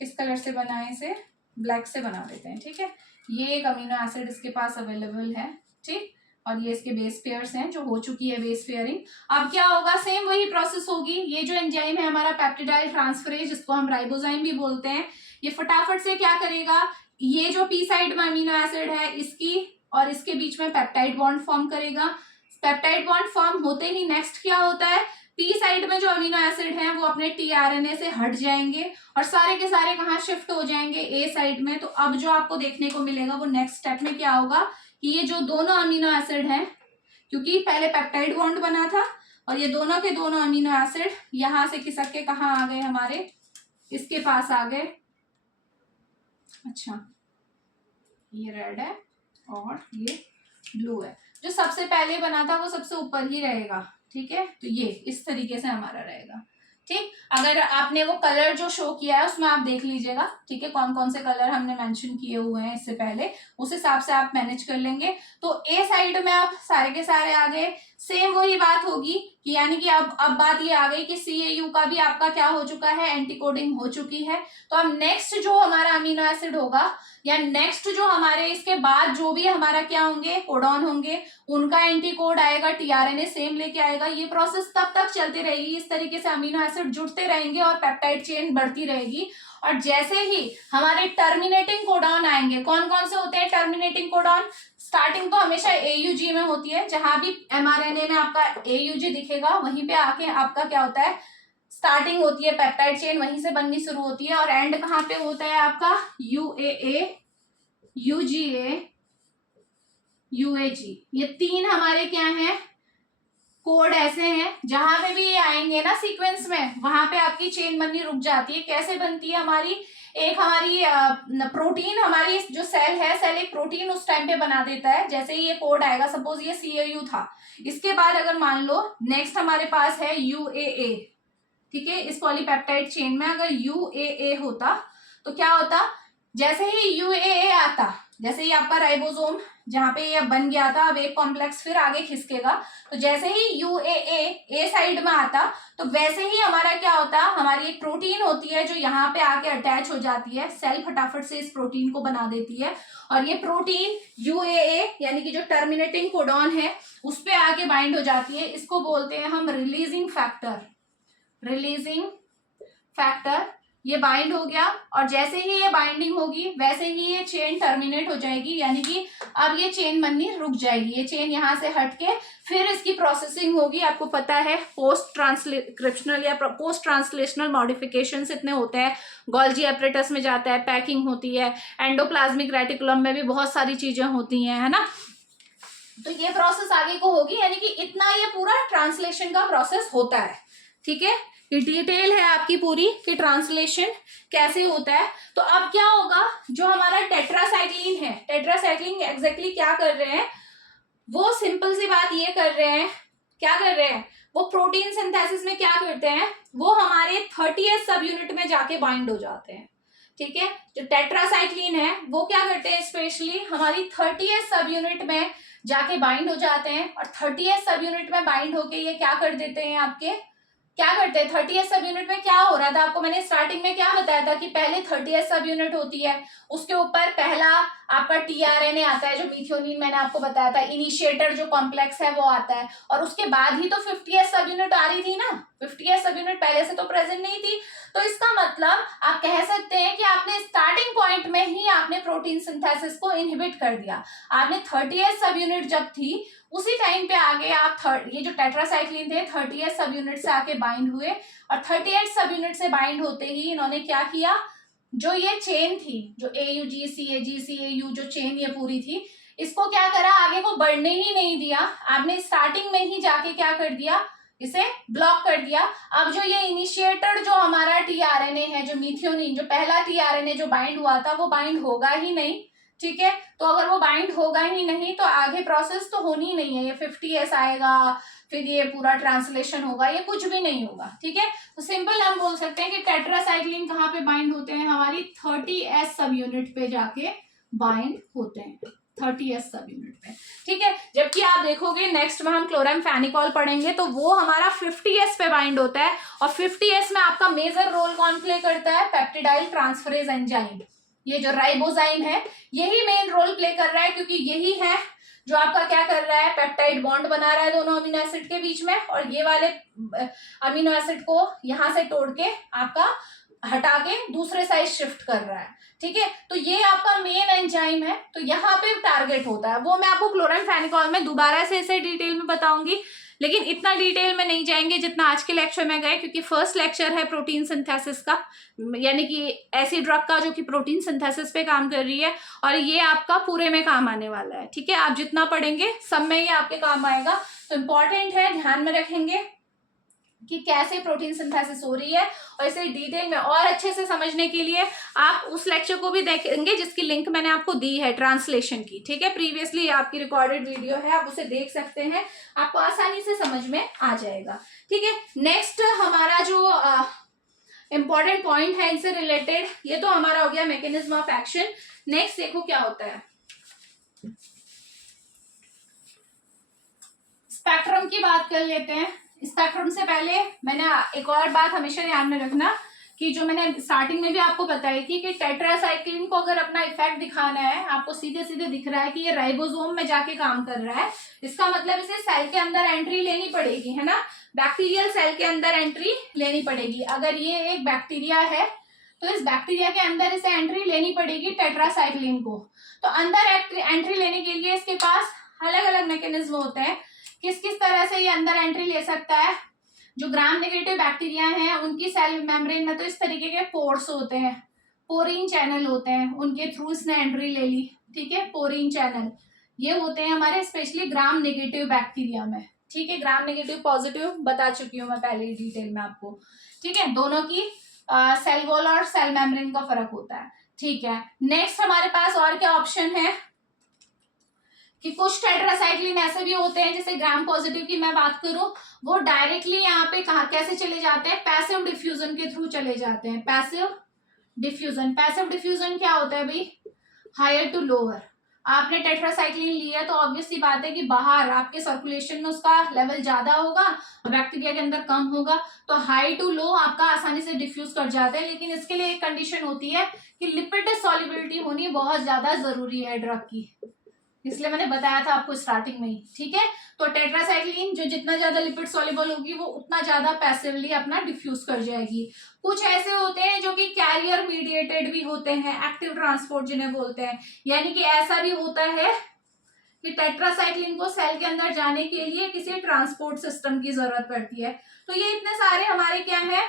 किस कलर से बना है, इसे ब्लैक से बना देते हैं, ठीक है। ये एक अमीनो एसिड इसके पास अवेलेबल है, ठीक। और ये इसके बेस पेयर्स हैं जो हो चुकी है बेस पेयरिंग। अब क्या होगा, सेम वही प्रोसेस होगी। ये जो एंजाइम है हमारा पेप्टिडाइल ट्रांसफरेज, जिसको हम राइबोजाइम भी बोलते हैं, ये फटाफट से क्या करेगा, ये जो पी साइड में अमीनो एसिड है इसकी और इसके बीच में पेप्टाइड बॉन्ड फॉर्म करेगा। पेप्टाइड बॉन्ड फॉर्म होते ही नेक्स्ट क्या होता है, पी साइड में जो अमीनो एसिड हैं वो अपने टीआरएनए से हट जाएंगे और सारे के सारे कहाँ शिफ्ट हो जाएंगे, ए साइड में। तो अब जो आपको देखने को मिलेगा वो नेक्स्ट स्टेप में क्या होगा कि ये जो दोनों अमीनो एसिड हैं, क्योंकि पहले पेप्टाइड बॉन्ड बना था और ये दोनों के दोनों अमीनो एसिड यहाँ से खिसक के कहाँ आ गए, हमारे इसके पास आ गए। अच्छा, ये रेड है और ये ब्लू है। जो सबसे पहले बना था वो सबसे ऊपर ही रहेगा, ठीक है। तो ये इस तरीके से हमारा रहेगा, ठीक। अगर आपने वो कलर जो शो किया है उसमें आप देख लीजिएगा, ठीक है, कौन कौन से कलर हमने मेंशन किए हुए हैं इससे पहले, उस हिसाब से आप मैनेज कर लेंगे। तो ए साइड में आप सारे के सारे आ गए, सेम वही बात होगी कि यानी कि अब बात ये आ गई कि CAU का भी आपका क्या हो चुका है, एंटी कोडिंग हो चुकी है। तो अब नेक्स्ट जो हमारा अमीनो एसिड होगा या नेक्स्ट जो हमारे इसके बाद जो भी हमारा क्या होंगे, कोडॉन होंगे, उनका एंटी कोड आएगा, टीआरएनए सेम लेके आएगा। ये प्रोसेस तब तक चलती रहेगी, इस तरीके से अमीनो एसिड जुड़ते रहेंगे और पेप्टाइड चेन बढ़ती रहेगी। और जैसे ही हमारे टर्मिनेटिंग कोडॉन आएंगे, कौन कौन से होते हैं टर्मिनेटिंग कोडॉन, स्टार्टिंग तो हमेशा AUG में होती है, जहां भी mRNA में आपका AUG दिखेगा वहीं पे आके आपका क्या होता है, स्टार्टिंग होती है, पेप्टाइड चेन वहीं से बननी शुरू होती है। और एंड कहाँ पे होता है आपका, UAA, UGA, UAG। ये तीन हमारे क्या हैं, कोड ऐसे हैं जहां पे भी ये आएंगे ना सीक्वेंस में, वहां पे आपकी चेन बननी रुक जाती है। कैसे बनती है हमारी, एक हमारी प्रोटीन, हमारी जो सेल है, सेल एक प्रोटीन उस टाइम पे बना देता है। जैसे ही ये कोड आएगा, सपोज ये CAU था, इसके बाद अगर मान लो नेक्स्ट हमारे पास है UAA, ठीक है, इस पॉलीपेप्टाइड चेन में अगर UAA होता तो क्या होता, जैसे ही UAA आता, जैसे ही आपका राइबोसोम जहां पे ये बन गया था, अब एक कॉम्प्लेक्स फिर आगे खिसकेगा, तो जैसे ही UAA ए साइड में आता तो वैसे ही हमारा क्या होता, हमारी एक प्रोटीन होती है जो यहाँ पे आके अटैच हो जाती है, सेल फटाफट से इस प्रोटीन को बना देती है, और ये प्रोटीन UAA यानी कि जो टर्मिनेटिंग कोडॉन है उस पे आके बाइंड हो जाती है। इसको बोलते हैं हम रिलीजिंग फैक्टर। रिलीजिंग फैक्टर, ये बाइंड हो गया, और जैसे ही ये बाइंडिंग होगी वैसे ही ये चेन टर्मिनेट हो जाएगी, यानी कि अब ये चेन बननी रुक जाएगी, ये चेन यहाँ से हटके फिर इसकी प्रोसेसिंग होगी। आपको पता है पोस्ट ट्रांसक्रिप्शनल या पोस्ट ट्रांसलेशनल मॉडिफिकेशंस इतने होते हैं, गोल्जी एपरेटस में जाता है, पैकिंग होती है, एंडोप्लाज्मिक रेटिकुलम में भी बहुत सारी चीजें होती हैं, है ना। तो ये प्रोसेस आगे को होगी, यानी कि इतना ये पूरा ट्रांसलेशन का प्रोसेस होता है, ठीक है। ये डिटेल है आपकी पूरी कि ट्रांसलेशन कैसे होता है। तो अब क्या होगा, जो हमारा टेट्रासाइक्लिन है, टेट्रासाइक्लिन एग्जैक्टली क्या कर रहे हैं, वो सिंपल सी बात ये कर रहे हैं, क्या कर रहे हैं, वो प्रोटीन सिंथेसिस में क्या करते हैं, वो हमारे 30th सब यूनिट में जाके बाइंड हो जाते हैं, ठीक है। जो टेट्रासाइक्लिन है वो क्या करते हैं, स्पेशली हमारी 30th सब यूनिट में जाके बाइंड हो जाते हैं, और 30th सब यूनिट में बाइंड होके ये क्या कर देते हैं, आपके क्या करते हैं, 30th सब यूनिट में क्या हो रहा था, आपको मैंने स्टार्टिंग में क्या बताया था कि पहले 30th सब यूनिट होती है, उसके ऊपर पहला आपका tRNA आता है, जो मिथियोनिन मैंने आपको बताया था, इनिशिएटर जो कॉम्प्लेक्स है वो आता है, और उसके बाद ही तो 50th सब यूनिट आ रही थी ना, 50th सब यूनिट पहले से तो प्रेजेंट नहीं थी। तो इसका मतलब आप कह सकते हैं कि आपने स्टार्टिंग पॉइंट में ही आपने प्रोटीन सिंथेसिस को इनहिबिट कर दिया। आपने 30th सब यूनिट जब थी उसी टाइम पे आगे आप ये जो टेट्रासाइक्लिन थे 30th सब यूनिट से आके बाइंड हुए, और 30th सब यूनिट से बाइंड होते ही इन्होंने क्या किया, जो ये चेन थी, जो AUG जो चेन ये पूरी थी, इसको क्या करा, आगे को बढ़ने ही नहीं दिया। आपने स्टार्टिंग में ही जाके क्या कर दिया, इसे ब्लॉक कर दिया। अब जो ये इनिशिएटर जो हमारा tRNA है, जो मिथियोनिन, जो पहला tRNA जो बाइंड हुआ था वो बाइंड होगा ही नहीं, ठीक है। तो अगर वो बाइंड होगा ही नहीं तो आगे प्रोसेस तो होनी नहीं है, ये 50S आएगा, फिर ये पूरा ट्रांसलेशन होगा, ये कुछ भी नहीं होगा, ठीक है। तो सिंपल हम बोल सकते हैं कि टेट्रासाइक्लिन कहाँ पे बाइंड होते हैं, हमारी 30S सब यूनिट पे जाके बाइंड होते हैं, 30S सब यूनिट पे, ठीक है। जबकि आप देखोगे नेक्स्ट में हम क्लोरामफेनिकॉल पढ़ेंगे तो वो हमारा 50S पे बाइंड होता है, और 50S में आपका मेजर रोल कौन प्ले करता है, पेप्टिडाइल ट्रांसफरेज एंजाइम, ये जो राइबोजाइम है यही मेन रोल प्ले कर रहा है, क्योंकि यही है जो आपका क्या कर रहा है, पेप्टाइड बॉन्ड बना रहा है दोनों अमीनो एसिड के बीच में, और ये वाले अमीनो एसिड को यहां से तोड़ के आपका हटा के दूसरे साइड शिफ्ट कर रहा है, ठीक है। तो ये आपका मेन एंजाइम है, तो यहाँ पे टारगेट होता है, वो मैं आपको क्लोरामफेनिकॉल में दोबारा से इसे डिटेल में बताऊंगी, लेकिन इतना डिटेल में नहीं जाएंगे जितना आज के लेक्चर में गए, क्योंकि फर्स्ट लेक्चर है प्रोटीन सिंथेसिस का, यानी कि ऐसी ड्रग का जो कि प्रोटीन सिंथेसिस पे काम कर रही है, और ये आपका पूरे में काम आने वाला है, ठीक है। आप जितना पढ़ेंगे सब में ये आपके काम आएगा, तो इम्पोर्टेंट है, ध्यान में रखेंगे कि कैसे प्रोटीन सिंथेसिस हो रही है, और इसे डिटेल में और अच्छे से समझने के लिए आप उस लेक्चर को भी देखेंगे जिसकी लिंक मैंने आपको दी है ट्रांसलेशन की, ठीक है। प्रीवियसली आपकी रिकॉर्डेड वीडियो है, आप उसे देख सकते हैं, आपको आसानी से समझ में आ जाएगा, ठीक है। नेक्स्ट हमारा जो इंपॉर्टेंट पॉइंट है इनसे रिलेटेड, ये तो हमारा हो गया मैकेनिज्म ऑफ एक्शन। नेक्स्ट देखो क्या होता है, स्पेक्ट्रम की बात कर लेते हैं। स्पेक्ट्रम से पहले मैंने एक और बात हमेशा ध्यान में रखना कि जो मैंने स्टार्टिंग में भी आपको बताई थी कि टेट्रासाइक्लिन को अगर अपना इफेक्ट दिखाना है, आपको सीधे सीधे दिख रहा है कि ये राइबोसोम में जाके काम कर रहा है, इसका मतलब इसे सेल के अंदर एंट्री लेनी पड़ेगी, है ना, बैक्टीरियल सेल के अंदर एंट्री लेनी पड़ेगी। अगर ये एक बैक्टीरिया है तो इस बैक्टीरिया के अंदर इसे एंट्री लेनी पड़ेगी टेट्रासाइक्लिन को। तो अंदर एंट्री लेने के लिए इसके पास अलग अलग मैकेनिज्म होते हैं, किस किस तरह से ये अंदर एंट्री ले सकता है। जो ग्राम नेगेटिव बैक्टीरिया हैं उनकी सेल मेम्ब्रेन में तो इस तरीके के पोर्स होते हैं, पोरीन चैनल होते हैं, उनके थ्रू इसने एंट्री ले ली, ठीक है। पोरीन चैनल ये होते हैं हमारे स्पेशली ग्राम नेगेटिव बैक्टीरिया में, ठीक है। ग्राम नेगेटिव पॉजिटिव बता चुकी हूँ मैं पहले ही डिटेल में आपको, ठीक है। दोनों की सेल वॉल और सेल मेम्ब्रेन का फर्क होता है, ठीक है। नेक्स्ट हमारे पास और क्या ऑप्शन है कि कुछ टेट्रासाइक्लिन ऐसे भी होते हैं, जैसे ग्राम पॉजिटिव की मैं बात करूं, वो डायरेक्टली यहाँ पे कहा कैसे चले जाते हैं, पैसिव डिफ्यूजन के थ्रू चले जाते हैं। पैसिव डिफ्यूजन, पैसिव डिफ्यूजन क्या होता है भाई, हायर टू लोअर। आपने टेट्रासाइक्लिन लिया तो ऑब्वियस सी बात है कि बाहर आपके सर्कुलेशन में उसका लेवल ज्यादा होगा और बैक्टीरिया के अंदर कम होगा, तो हाई टू लो आपका आसानी से डिफ्यूज कर जाता है। लेकिन इसके लिए एक कंडीशन होती है कि लिपिड सॉल्युबिलिटी होनी बहुत ज्यादा जरूरी है ड्रग की, इसलिए मैंने बताया था आपको स्टार्टिंग में ही, ठीक है। तो टेट्रासाइक्लिन जो जितना ज्यादा लिपिड सॉल्युबल होगी वो उतना ज्यादा पैसिवली अपना डिफ्यूज कर जाएगी। कुछ ऐसे होते हैं जो कि कैरियर मीडिएटेड भी होते हैं, एक्टिव ट्रांसपोर्ट जिन्हें बोलते हैं, यानी कि ऐसा भी होता है कि टेट्रासाइक्लिन को सेल के अंदर जाने के लिए किसी ट्रांसपोर्ट सिस्टम की जरूरत पड़ती है। तो ये इतने सारे हमारे क्या है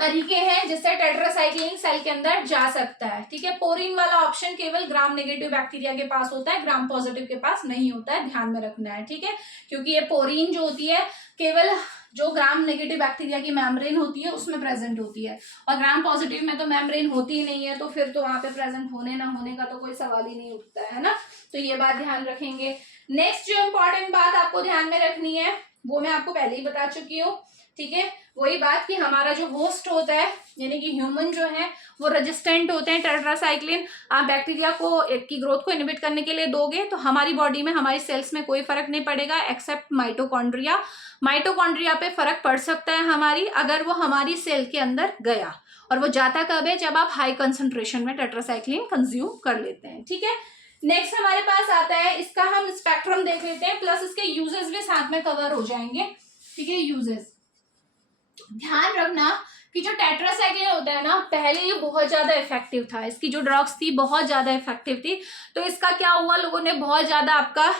तरीके हैं जिससे टेट्रासाइक्लिन सेल के अंदर जा सकता है, ठीक है। पोरिन वाला ऑप्शन केवल ग्राम नेगेटिव बैक्टीरिया के पास होता है, ग्राम पॉजिटिव के पास नहीं होता है, ध्यान में रखना है, ठीक है। क्योंकि ये पोरिन जो होती है केवल जो ग्राम नेगेटिव बैक्टीरिया की मेम्ब्रेन होती है उसमें प्रेजेंट होती है, और ग्राम पॉजिटिव में तो मेम्ब्रेन होती ही नहीं है, तो फिर तो वहां पे प्रेजेंट होने ना होने का तो कोई सवाल ही नहीं उठता है ना। तो ये बात ध्यान रखेंगे। नेक्स्ट जो इम्पोर्टेंट बात आपको ध्यान में रखनी है वो मैं आपको पहले ही बता चुकी हूँ, ठीक है। वही बात कि हमारा जो होस्ट होता है यानी कि ह्यूमन जो है वो रेजिस्टेंट होते हैं टेट्रासाइक्लिन। आप बैक्टीरिया को की ग्रोथ को इनहिबिट करने के लिए दोगे तो हमारी बॉडी में हमारी सेल्स में कोई फर्क नहीं पड़ेगा एक्सेप्ट माइटोकॉन्ड्रिया। माइटोकॉन्ड्रिया पे फर्क पड़ सकता है हमारी, अगर वो हमारी सेल के अंदर गया, और वो जाता कब है, जब आप हाई कंसंट्रेशन में टेट्रासाइक्लिन कंज्यूम कर लेते हैं, ठीक है। नेक्स्ट हमारे पास आता है, इसका हम स्पेक्ट्रम देख लेते हैं, प्लस इसके यूजेस भी साथ में कवर हो जाएंगे, ठीक है। यूजेस ध्यान रखना कि जो टेट्रासाइक्लिन होता है ना, पहले ये बहुत ज्यादा इफेक्टिव था, इसकी जो ड्रग्स थी बहुत ज्यादा इफेक्टिव थी। तो इसका क्या हुआ, लोगों ने बहुत ज्यादा आपका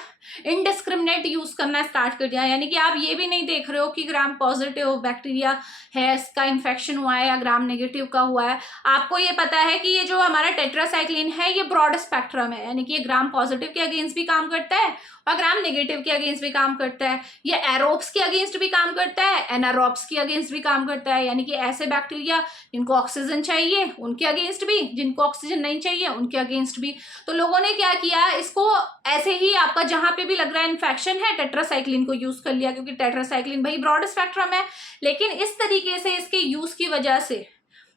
इनडिस्क्रिमिनेट यूज करना स्टार्ट कर दिया, यानी कि आप ये भी नहीं देख रहे हो कि ग्राम पॉजिटिव बैक्टीरिया है इसका इन्फेक्शन हुआ है या ग्राम नेगेटिव का हुआ है। आपको ये पता है कि ये जो हमारा टेट्रासाइक्लिन है ये ब्रॉड स्पेक्ट्रम है, यानी कि ये ग्राम पॉजिटिव के अगेंस्ट भी काम करता है और ग्राम नेगेटिव के अगेंस्ट भी काम करता है। ये एरोब्स के अगेंस्ट भी काम करता है, एनारोब्स के अगेंस्ट भी काम करता है, यानी कि ऐसे बैक्टीरिया जिनको ऑक्सीजन चाहिए उनके अगेंस्ट भी, जिनको ऑक्सीजन नहीं चाहिए उनके अगेंस्ट भी। तो लोगों ने क्या किया, इसको ऐसे ही आपका जहां पे भी लग रहा है इन्फेक्शन है टेट्रासाइक्लिन को यूज कर लिया, क्योंकि टेट्रासाइक्लिन भाई ब्रॉड स्पेक्ट्रम है। लेकिन इस तरीके से इसके यूज की वजह से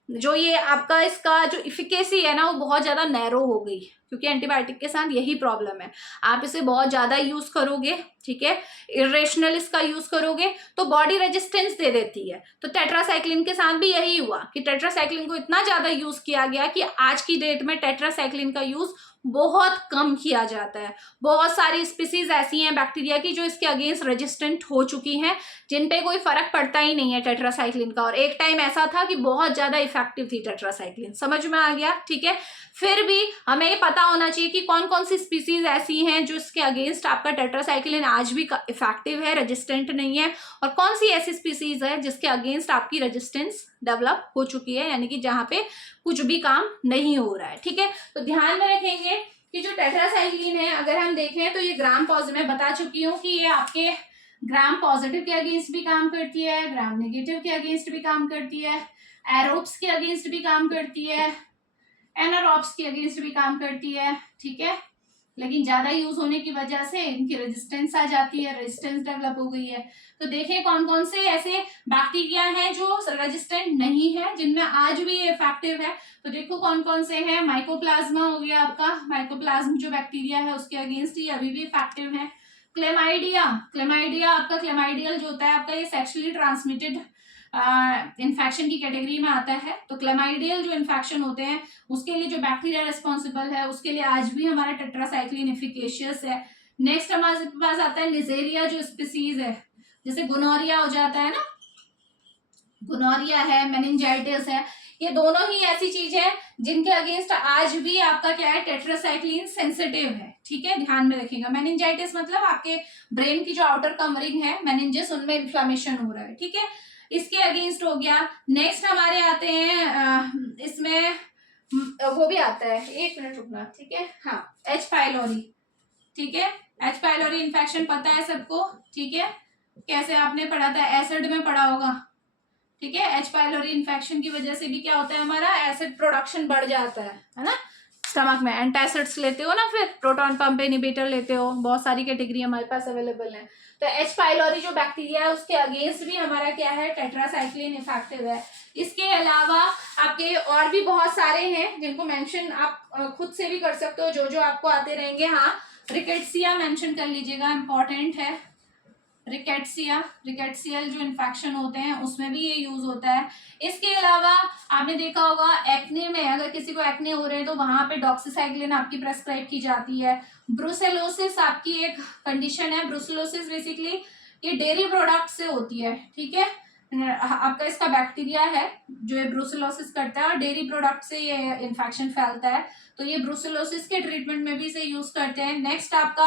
जो ये आपका इसका जो इफिकेसी है ना वो बहुत ज्यादा नैरो हो गई, क्योंकि एंटीबायोटिक के साथ यही प्रॉब्लम है, आप इसे बहुत ज्यादा यूज करोगे, ठीक है, इरेशनल इसका यूज करोगे तो बॉडी रेजिस्टेंस दे देती है। तो टेट्रासाइक्लिन के साथ भी यही हुआ कि टेट्रासाइक्लिन को इतना ज्यादा यूज किया गया कि आज की डेट में टेट्रासाइक्लिन का यूज बहुत कम किया जाता है। बहुत सारी स्पीसीज ऐसी हैं बैक्टीरिया की जो इसके अगेंस्ट रेजिस्टेंट हो चुकी हैं, जिन पे कोई फर्क पड़ता ही नहीं है टेट्रासाइक्लिन का। और एक टाइम ऐसा था कि बहुत ज्यादा इफेक्टिव थी टेट्रासाइक्लिन, समझ में आ गया, ठीक है। फिर भी हमें ये पता होना चाहिए कि कौन कौन सी स्पीसीज ऐसी हैं जो इसके अगेंस्ट आपका टेट्रासाइक्लिन आज भी इफेक्टिव है, रेजिस्टेंट नहीं है, और कौन सी ऐसी स्पीसीज है जिसके अगेंस्ट आपकी रेजिस्टेंस डेवलप हो चुकी है, यानी कि जहां पे कुछ भी काम नहीं हो रहा है, ठीक है। तो ध्यान में रखेंगे कि जो टेट्रासाइक्लिन है अगर हम देखें तो ये ग्राम पॉजिटिव, मैं बता चुकी हूँ कि ये आपके ग्राम पॉजिटिव के अगेंस्ट भी काम करती है, ग्राम नेगेटिव के अगेंस्ट भी काम करती है, एरोब्स के अगेंस्ट भी काम करती है, एनारोब्स के अगेंस्ट भी काम करती है, ठीक है। लेकिन ज्यादा यूज होने की वजह से इनकी रेजिस्टेंस आ जाती है, रेजिस्टेंस डेवलप हो गई है। तो देखें कौन कौन से ऐसे बैक्टीरिया हैं जो रेजिस्टेंट नहीं है, जिनमें आज भी ये इफेक्टिव है। तो देखो कौन कौन से हैं, माइकोप्लाज्मा हो गया आपका, माइकोप्लाज्म जो बैक्टीरिया है उसके अगेंस्ट ही अभी भी इफेक्टिव है। क्लेमाइडिया, क्लेमाइडिया आपका क्लेमाइडियल जो होता है आपका ये सेक्सुअली ट्रांसमिटेड इन्फेक्शन की कैटेगरी में आता है। तो क्लेमाइडियल जो इन्फेक्शन होते हैं उसके लिए जो बैक्टीरिया रिस्पॉन्सिबल है उसके लिए आज भी हमारा टेट्रासाइक्लिन एफिकेशियस है। नेक्स्ट हमारे पास आता है निजेरिया जो स्पीसीज है, जैसे गोनोरिया हो जाता है ना, गोनोरिया है, मेनिंजाइटिस है, ये दोनों ही ऐसी चीज है जिनके अगेंस्ट आज भी आपका क्या है, टेट्रासाइक्लिन सेंसिटिव है, ठीक है, ध्यान में रखिएगा। मेनिंजाइटिस मतलब आपके ब्रेन की जो आउटर कवरिंग है मेनिंजेस, उनमें इन्फ्लामेशन हो रहा है, ठीक है, इसके अगेंस्ट हो गया। नेक्स्ट हमारे आते हैं इसमें वो भी आता है, एक मिनट रुकना, ठीक है, हाँ, एच पाइलोरी, ठीक है, एच पाइलोरी इन्फेक्शन पता है सबको, ठीक है, कैसे आपने पढ़ा था, एसिड में पढ़ा होगा, ठीक है। एच पाइलोरी इन्फेक्शन की वजह से भी क्या होता है, हमारा एसिड प्रोडक्शन बढ़ जाता है ना स्टमक में। एंटासिड्स लेते हो ना, फिर प्रोटॉन पंप इनहिबिटर लेते हो, बहुत सारी कैटेगरी हमारे पास अवेलेबल है। तो एच पाइलोरी जो बैक्टीरिया है उसके अगेंस्ट भी हमारा क्या है, टेट्रासाइक्लिन इफेक्टिव है। इसके अलावा आपके और भी बहुत सारे हैं जिनको मेंशन आप खुद से भी कर सकते हो, जो जो आपको आते रहेंगे। हाँ, रिकेट्सिया मेंशन कर लीजिएगा, इंपॉर्टेंट है। रिकेट्सियल जो इन्फेक्शन होते हैं उसमें भी ये यूज होता है। इसके अलावा आपने देखा होगा एक्ने में, अगर किसी को एक्ने हो रहे हैं तो वहां पे डॉक्सीसाइक्लिन आपकी प्रेस्क्राइब की जाती है। ब्रुसेलोसिस आपकी एक कंडीशन है। ब्रुसेलोसिस बेसिकली ये डेयरी प्रोडक्ट से होती है, ठीक है। आपका इसका बैक्टीरिया है जो ये ब्रुसेलोसिस करता है और डेयरी प्रोडक्ट से ये इन्फेक्शन फैलता है। तो ये ब्रुसेलोसिस के ट्रीटमेंट में भी इसे यूज करते हैं। नेक्स्ट आपका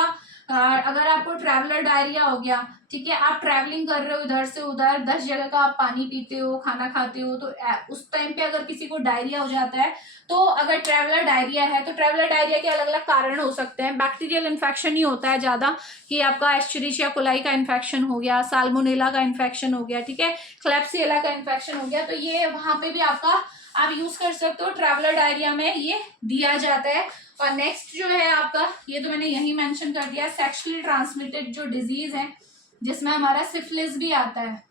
अगर आपको ट्रैवलर डायरिया हो गया, ठीक है, आप ट्रैवलिंग कर रहे हो इधर से उधर, 10 जगह का आप पानी पीते हो, खाना खाते हो, तो उस टाइम पे अगर किसी को डायरिया हो जाता है, तो अगर ट्रैवलर डायरिया है तो ट्रैवलर डायरिया के अलग अलग कारण हो सकते हैं। बैक्टीरियल इन्फेक्शन ही होता है ज्यादा, कि आपका एस्चेरिचिया कोलाई का इन्फेक्शन हो गया, साल्मोनेला का इन्फेक्शन हो गया, ठीक है, क्लेप्सियला का इन्फेक्शन हो गया, तो ये वहां पे भी आपका आप यूज कर सकते हो। ट्रैवलर डायरिया में ये दिया जाता है। और नेक्स्ट जो है आपका, ये तो मैंने यही मेंशन कर दिया, सेक्सुअली ट्रांसमिटेड जो डिजीज है जिसमें हमारा सिफिलिस भी आता है,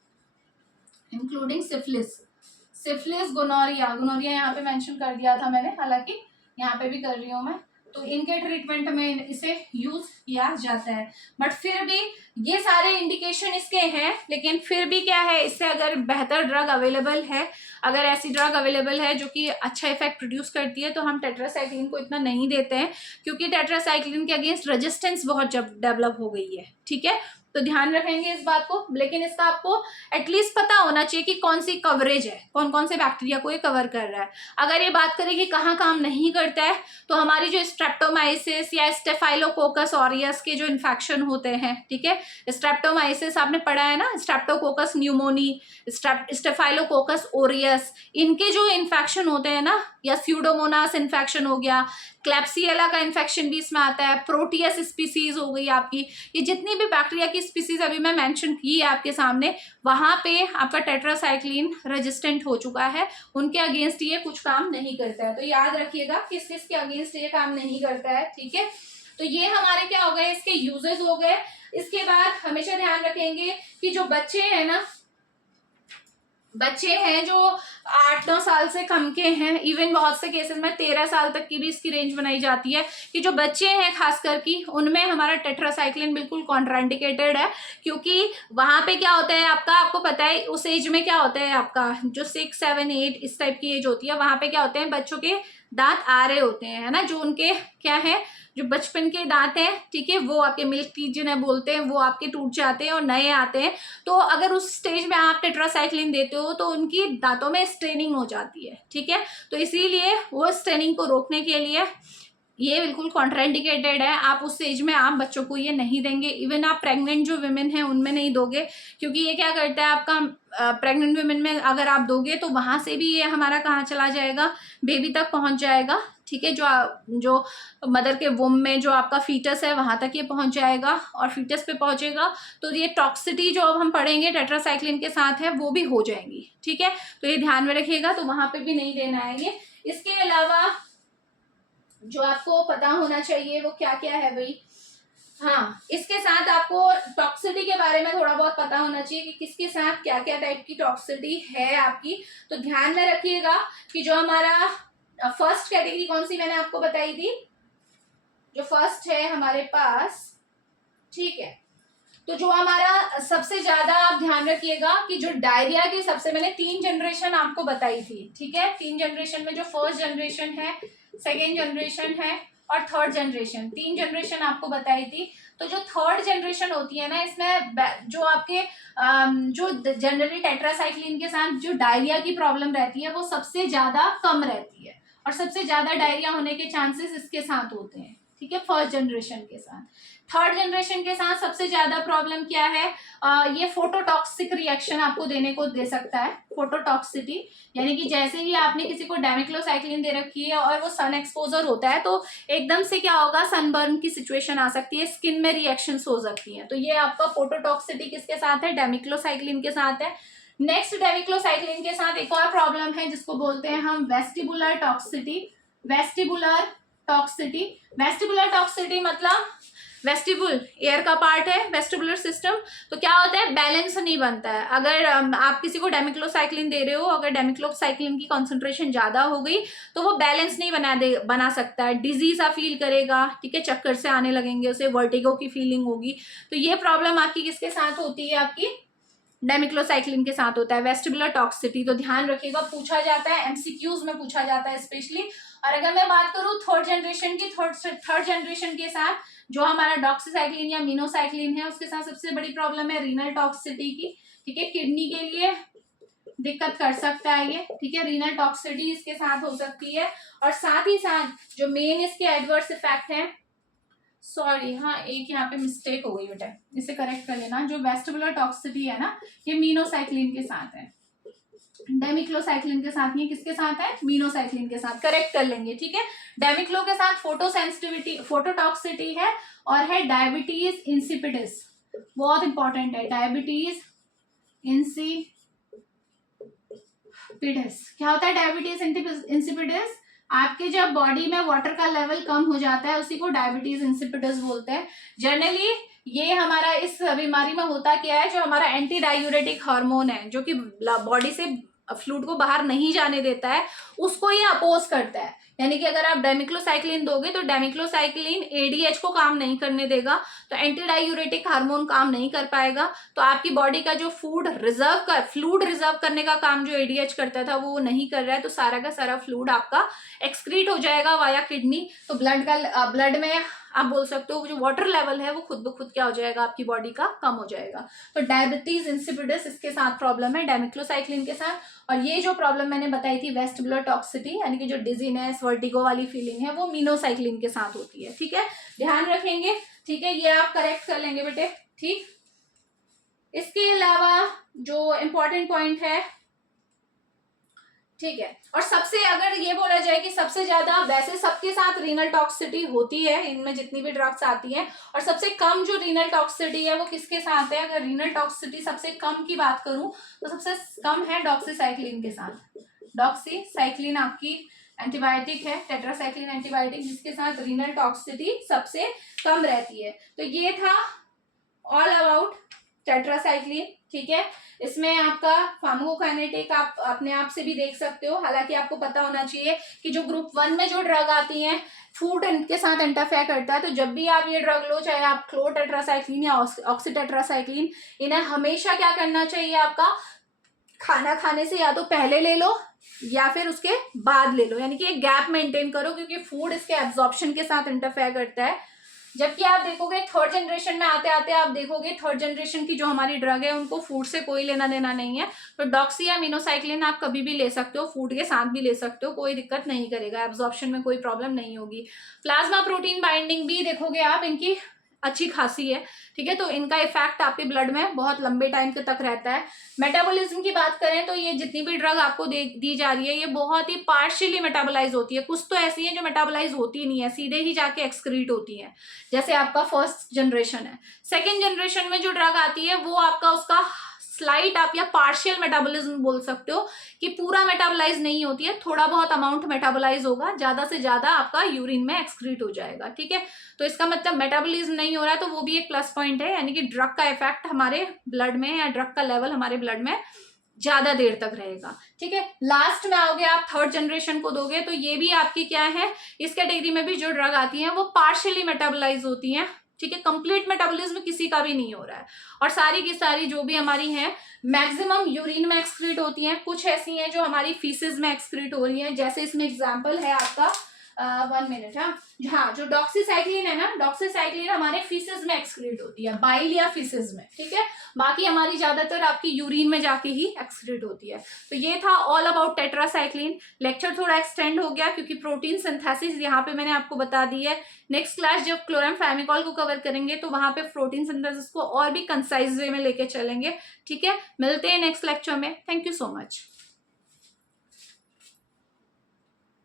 इंक्लूडिंग सिफिलिस, गोनोरिया यहाँ पे मेंशन कर दिया था मैंने, हालांकि यहाँ पे भी कर रही हूँ मैं। तो इनके ट्रीटमेंट में इसे यूज किया जाता है। बट फिर भी ये सारे इंडिकेशन इसके हैं, लेकिन फिर भी क्या है, इससे अगर बेहतर ड्रग अवेलेबल है, अगर ऐसी ड्रग अवेलेबल है जो कि अच्छा इफेक्ट प्रोड्यूस करती है, तो हम टेट्रासाइक्लिन को इतना नहीं देते हैं, क्योंकि टेट्रासाइक्लिन के अगेंस्ट रेजिस्टेंस बहुत जब डेवलप हो गई है, ठीक है। तो ध्यान रखेंगे इस बात को, लेकिन इसका आपको एटलीस्ट पता होना चाहिए कि कौन सी कवरेज है, कौन कौन से बैक्टीरिया को ये कवर कर रहा है। अगर ये बात करें कि कहाँ काम नहीं करता है, तो हमारी जो स्ट्रेप्टोमाइसिस या स्टेफाइलोकोकस ऑरियस के जो इन्फेक्शन होते हैं, ठीक है, स्ट्रेप्टोमाइसिस आपने पढ़ा है ना, स्ट्रेप्टोकोकस न्यूमोनी, स्टेफाइलोकोकस ओरियस, इनके जो इन्फेक्शन होते हैं ना, या स्यूडोमोनास इन्फेक्शन हो गया, क्लैप्सियला का इन्फेक्शन भी इसमें आता है, प्रोटियस स्पीसीज हो गई आपकी, ये जितनी भी बैक्टीरिया की स्पीसीज अभी मैं मेंशन की है आपके सामने, वहां पे आपका टेट्रासाइक्लिन रेजिस्टेंट हो चुका है, उनके अगेंस्ट ये कुछ काम नहीं करता है। तो याद रखिएगा किस किस के अगेंस्ट ये काम नहीं करता है, ठीक है। तो ये हमारे क्या हो गए, इसके यूजेस हो गए। इसके बाद हमेशा ध्यान रखेंगे कि जो बच्चे हैं ना, बच्चे हैं जो 8-9 साल से कम के हैं, इवन बहुत से केसेस में 13 साल तक की भी इसकी रेंज बनाई जाती है, कि जो बच्चे हैं खासकर की, उनमें हमारा टेट्रासाइक्लिन बिल्कुल कॉन्ट्राइंडिकेटेड है। क्योंकि वहां पे क्या होता है आपको पता है उस एज में क्या होता है, आपका जो 6, 7, 8 इस टाइप की एज होती है, वहां पे क्या होते हैं, बच्चों के दांत आ रहे होते हैं, है ना, जो उनके क्या है, जो बचपन के दांत हैं, ठीक है, वो आपके मिल्क टीथ जिन्हें बोलते हैं, वो आपके टूट जाते हैं और नए आते हैं। तो अगर उस स्टेज में आप टेट्रासाइक्लिन देते हो तो उनकी दांतों में स्ट्रेनिंग हो जाती है, ठीक है। तो इसीलिए वो स्ट्रेनिंग को रोकने के लिए ये बिल्कुल कॉन्ट्राइंडिकेटेड है। आप उस एज में आप बच्चों को ये नहीं देंगे, इवन आप प्रेग्नेंट जो विमेन हैं उनमें नहीं दोगे, क्योंकि ये क्या करता है, आपका प्रेग्नेंट विमेन में अगर आप दोगे तो वहां से भी ये हमारा कहाँ चला जाएगा, बेबी तक पहुंच जाएगा, ठीक है, जो मदर के वुम में जो आपका फीटस है वहां तक ये पहुंच जाएगा, और फीटस पे पहुंचेगा तो ये टॉक्सिटी जो अब हम पढ़ेंगे टेट्रासाइक्लिन के साथ है वो भी हो जाएंगी, ठीक है। तो ये ध्यान में रखिएगा, तो वहां पे भी नहीं देना है ये। इसके अलावा जो आपको पता होना चाहिए वो क्या क्या है भाई, हाँ, इसके साथ आपको टॉक्सिटी के बारे में थोड़ा बहुत पता होना चाहिए कि किसके साथ क्या क्या टाइप की टॉक्सिटी है आपकी। तो ध्यान में रखिएगा कि जो हमारा फर्स्ट कैटेगरी कौन सी मैंने आपको बताई थी, जो फर्स्ट है हमारे पास, ठीक है, तो जो हमारा सबसे ज्यादा आप ध्यान रखिएगा कि जो डायरिया की सबसे मैंने 3 जनरेशन आपको बताई थी, ठीक है, 3 जनरेशन में जो फर्स्ट जनरेशन है, सेकेंड जनरेशन है और थर्ड जनरेशन, 3 जनरेशन आपको बताई थी। तो जो थर्ड जनरेशन होती है ना, इसमें जो आपके जो जनरली टेट्रासाइक्लिन के साथ जो डायरिया की प्रॉब्लम रहती है वो सबसे ज्यादा कम रहती है, और सबसे ज्यादा डायरिया होने के चांसेस इसके साथ होते हैं, ठीक है, फर्स्ट जनरेशन के साथ। थर्ड जनरेशन के साथ सबसे ज्यादा प्रॉब्लम क्या है, ये फोटोटॉक्सिक रिएक्शन आपको देने को दे सकता है, फोटोटॉक्सिटी, यानी कि जैसे ही आपने किसी को डाइमेक्लोसाइक्लिन दे रखी है और वो सन एक्सपोजर होता है तो एकदम से क्या होगा, सनबर्न की सिचुएशन आ सकती है, स्किन में रिएक्शंस हो सकती हैं। तो ये आपका फोटोटॉक्सिटी किसके साथ है, डाइमेक्लोसाइक्लिन के साथ है। नेक्स्ट डेमिक्लोसाइक्लिन के साथ एक और प्रॉब्लम है जिसको बोलते हैं हम vestibular toxicity. Vestibular toxicity, vestibular toxicity मतलब वेस्टिबुल एयर का पार्ट है, वेस्टिबुलर सिस्टम। तो क्या होता है, बैलेंस नहीं बनता है। अगर आप किसी को डेमिक्लोसाइक्लिन दे रहे हो, अगर डेमिक्लोसाइक्लिन की कॉन्सेंट्रेशन ज्यादा हो गई तो वो बैलेंस नहीं बना सकता है, डिजीज सा फील करेगा, ठीक है, चक्कर से आने लगेंगे, उसे वर्टिगो की फीलिंग होगी। तो ये प्रॉब्लम आपकी किसके साथ होती है, आपकी डेमिक्लोसाइक्लिन के साथ होता है, वेस्टिबुलर टॉक्सिटी। तो ध्यान रखिएगा, पूछा जाता है, एमसीक्यूज में पूछा जाता है स्पेशली। और अगर मैं बात करूं थर्ड जनरेशन की, थर्ड जनरेशन के साथ जो हमारा डॉक्सीसाइक्लिन या मिनोसाइक्लिन है, उसके साथ सबसे बड़ी प्रॉब्लम है रीनल टॉक्सिटी की, ठीक है। किडनी के लिए दिक्कत कर सकता है ये, ठीक है, रीनल टॉक्सिटी इसके साथ हो सकती है। और साथ ही साथ जो मेन इसके एडवर्स इफेक्ट है, सॉरी हाँ एक यहाँ पे मिस्टेक हो गई बेटा, इसे करेक्ट कर लेना। जो वेस्टिबुलर टॉक्सिटी है ना, ये मिनोसाइक्लिन के साथ है, डेमिक्लोसाइक्लिन के साथ नहीं, किसके साथ है, मिनोसाइक्लिन के साथ, करेक्ट कर लेंगे, ठीक है। डेमिक्लो के साथ फोटोसेंसिटिविटी, फोटोटॉक्सिटी है, और है डायबिटीज इंसिपिडिस, बहुत इंपॉर्टेंट है, डायबिटीज इंसिपिडिस। क्या होता है डायबिटीज इंसिपिडिस, आपके जब बॉडी में वाटर का लेवल कम हो जाता है, उसी को डायबिटीज इंसिपिडिस बोलते हैं। जनरली ये हमारा इस बीमारी में होता क्या है, जो हमारा एंटी डायूरेटिक हार्मोन है, जो कि बॉडी से फ्लूइड को बाहर नहीं जाने देता है, उसको ये अपोज करता है। यानी कि अगर आप डेमिक्लोसाइक्लिन दोगे तो डेमिक्लोसाइक्लिन एडीएच को काम नहीं करने देगा, तो एंटी डायूरेटिक हार्मोन काम नहीं कर पाएगा, तो आपकी बॉडी का जो फ्लूइड रिजर्व करने का काम जो एडीएच करता था वो नहीं कर रहा है, तो सारा का सारा फ्लूइड आपका एक्सक्रीट हो जाएगा वाया किडनी। तो ब्लड में आप बोल सकते हो जो वाटर लेवल है वो खुद ब खुद क्या हो जाएगा, आपकी बॉडी का कम हो जाएगा। तो डायबिटीज इंसिपिडिस इसके साथ प्रॉब्लम है डेमिक्लोसाइक्लिन के साथ। और ये जो प्रॉब्लम मैंने बताई थी वेस्टिबुलर टॉक्सिटी, यानी कि जो डिजीनेस वर्टिगो वाली फीलिंग है, वो मिनोसाइक्लिन के साथ होती है, ठीक है, ध्यान रखेंगे, ठीक है, ये आप करेक्ट कर लेंगे बेटे, ठीक। इसके अलावा जो इम्पोर्टेंट पॉइंट है, ठीक है, और सबसे अगर ये बोला जाए कि सबसे ज्यादा, वैसे सबके साथ रीनल टॉक्सिटी होती है, इनमें जितनी भी ड्रग्स आती हैं, और सबसे कम जो रीनल टॉक्सिटी है वो किसके साथ है। अगर रीनल टॉक्सिटी सबसे कम की बात करूं तो सबसे कम है डॉक्सीसाइक्लिन के साथ। डॉक्सीसाइक्लिन आपकी एंटीबायोटिक है, टेट्रासाइक्लिन एंटीबायोटिक, जिसके साथ रीनल टॉक्सिटी सबसे कम रहती है। तो ये था ऑल अबाउट टेट्रासाइक्लिन, ठीक है। इसमें आपका फार्माकोकाइनेटिक आप अपने आप से भी देख सकते हो। हालांकि आपको पता होना चाहिए कि जो ग्रुप 1 में जो ड्रग आती हैं फूड के साथ इंटरफेयर करता है, तो जब भी आप ये ड्रग लो, चाहे आप क्लोटेट्रासाइक्लिन या ऑक्सीटेट्रासाइक्लिन, इन्हें हमेशा क्या करना चाहिए, आपका खाना खाने से या तो पहले ले लो या फिर उसके बाद ले लो, यानी कि एक गैप मेंटेन करो, क्योंकि फूड इसके एब्जॉर्प्शन के साथ इंटरफेयर करता है। जबकि आप देखोगे थर्ड जनरेशन में आते आते आप देखोगे थर्ड जनरेशन की जो हमारी ड्रग है उनको फूड से कोई लेना देना नहीं है। तो डॉक्सी या मिनोसाइक्लिन आप कभी भी ले सकते हो, फूड के साथ भी ले सकते हो, कोई दिक्कत नहीं करेगा, एब्जॉर्प्शन में कोई प्रॉब्लम नहीं होगी। प्लाज्मा प्रोटीन बाइंडिंग भी देखोगे आप, इनकी अच्छी खासी है, ठीक है। तो इनका इफेक्ट आपके ब्लड में बहुत लंबे टाइम तक रहता है। मेटाबॉलिज्म की बात करें तो ये जितनी भी ड्रग आपको दी जा रही है, ये बहुत ही पार्शियली मेटाबोलाइज होती है। कुछ तो ऐसी है जो मेटाबोलाइज होती नहीं है, सीधे ही जाके एक्सक्रीट होती है, जैसे आपका फर्स्ट जनरेशन है। सेकेंड जनरेशन में जो ड्रग आती है वो आपका उसका स्लाइट आप या पार्शियल मेटाबॉलिज्म बोल सकते हो, कि पूरा मेटाबोलाइज नहीं होती है, थोड़ा बहुत अमाउंट मेटाबोलाइज होगा, ज्यादा से ज्यादा आपका यूरिन में एक्सक्रीट हो जाएगा, ठीक है। तो इसका मतलब मेटाबॉलिज्म नहीं हो रहा है, तो वो भी एक प्लस पॉइंट है, यानी कि ड्रग का इफेक्ट हमारे ब्लड में या ड्रग का लेवल हमारे ब्लड में ज्यादा देर तक रहेगा, ठीक है। लास्ट में आओगे आप थर्ड जनरेशन को दोगे तो ये भी आपकी क्या है, इस कैटेगरी में भी जो ड्रग आती है वो पार्शियली मेटाबोलाइज होती है, ठीक है। कंप्लीट मेटाबॉलिज्म किसी का भी नहीं हो रहा है, और सारी की सारी जो भी हमारी हैं मैक्सिमम यूरिन में एक्सक्रीट होती हैं, कुछ ऐसी हैं जो हमारी फीसेस में एक्सक्रीट हो रही हैं। जैसे इसमें एग्जांपल है आपका 1 मिनट, हाँ, जो डॉक्सीसाइक्लिन है ना, डॉक्सीसाइक्लिन हमारे फीसेस में एक्सक्रीट होती है, बाइल या फीसेस में, ठीक है। बाकी हमारी ज्यादातर आपकी यूरिन में जाके ही एक्सक्रीट होती है। तो ये था ऑल अबाउट टेट्रासाइक्लिन। लेक्चर थोड़ा एक्सटेंड हो गया क्योंकि प्रोटीन सिंथेसिस यहाँ पे मैंने आपको बता दी है। नेक्स्ट क्लास जब क्लोरामफेनिकोल को कवर करेंगे तो वहां पे प्रोटीन सिंथेसिस को और भी कंसाइज वे में लेके चलेंगे, ठीक है। मिलते हैं नेक्स्ट लेक्चर में। Thank you so much.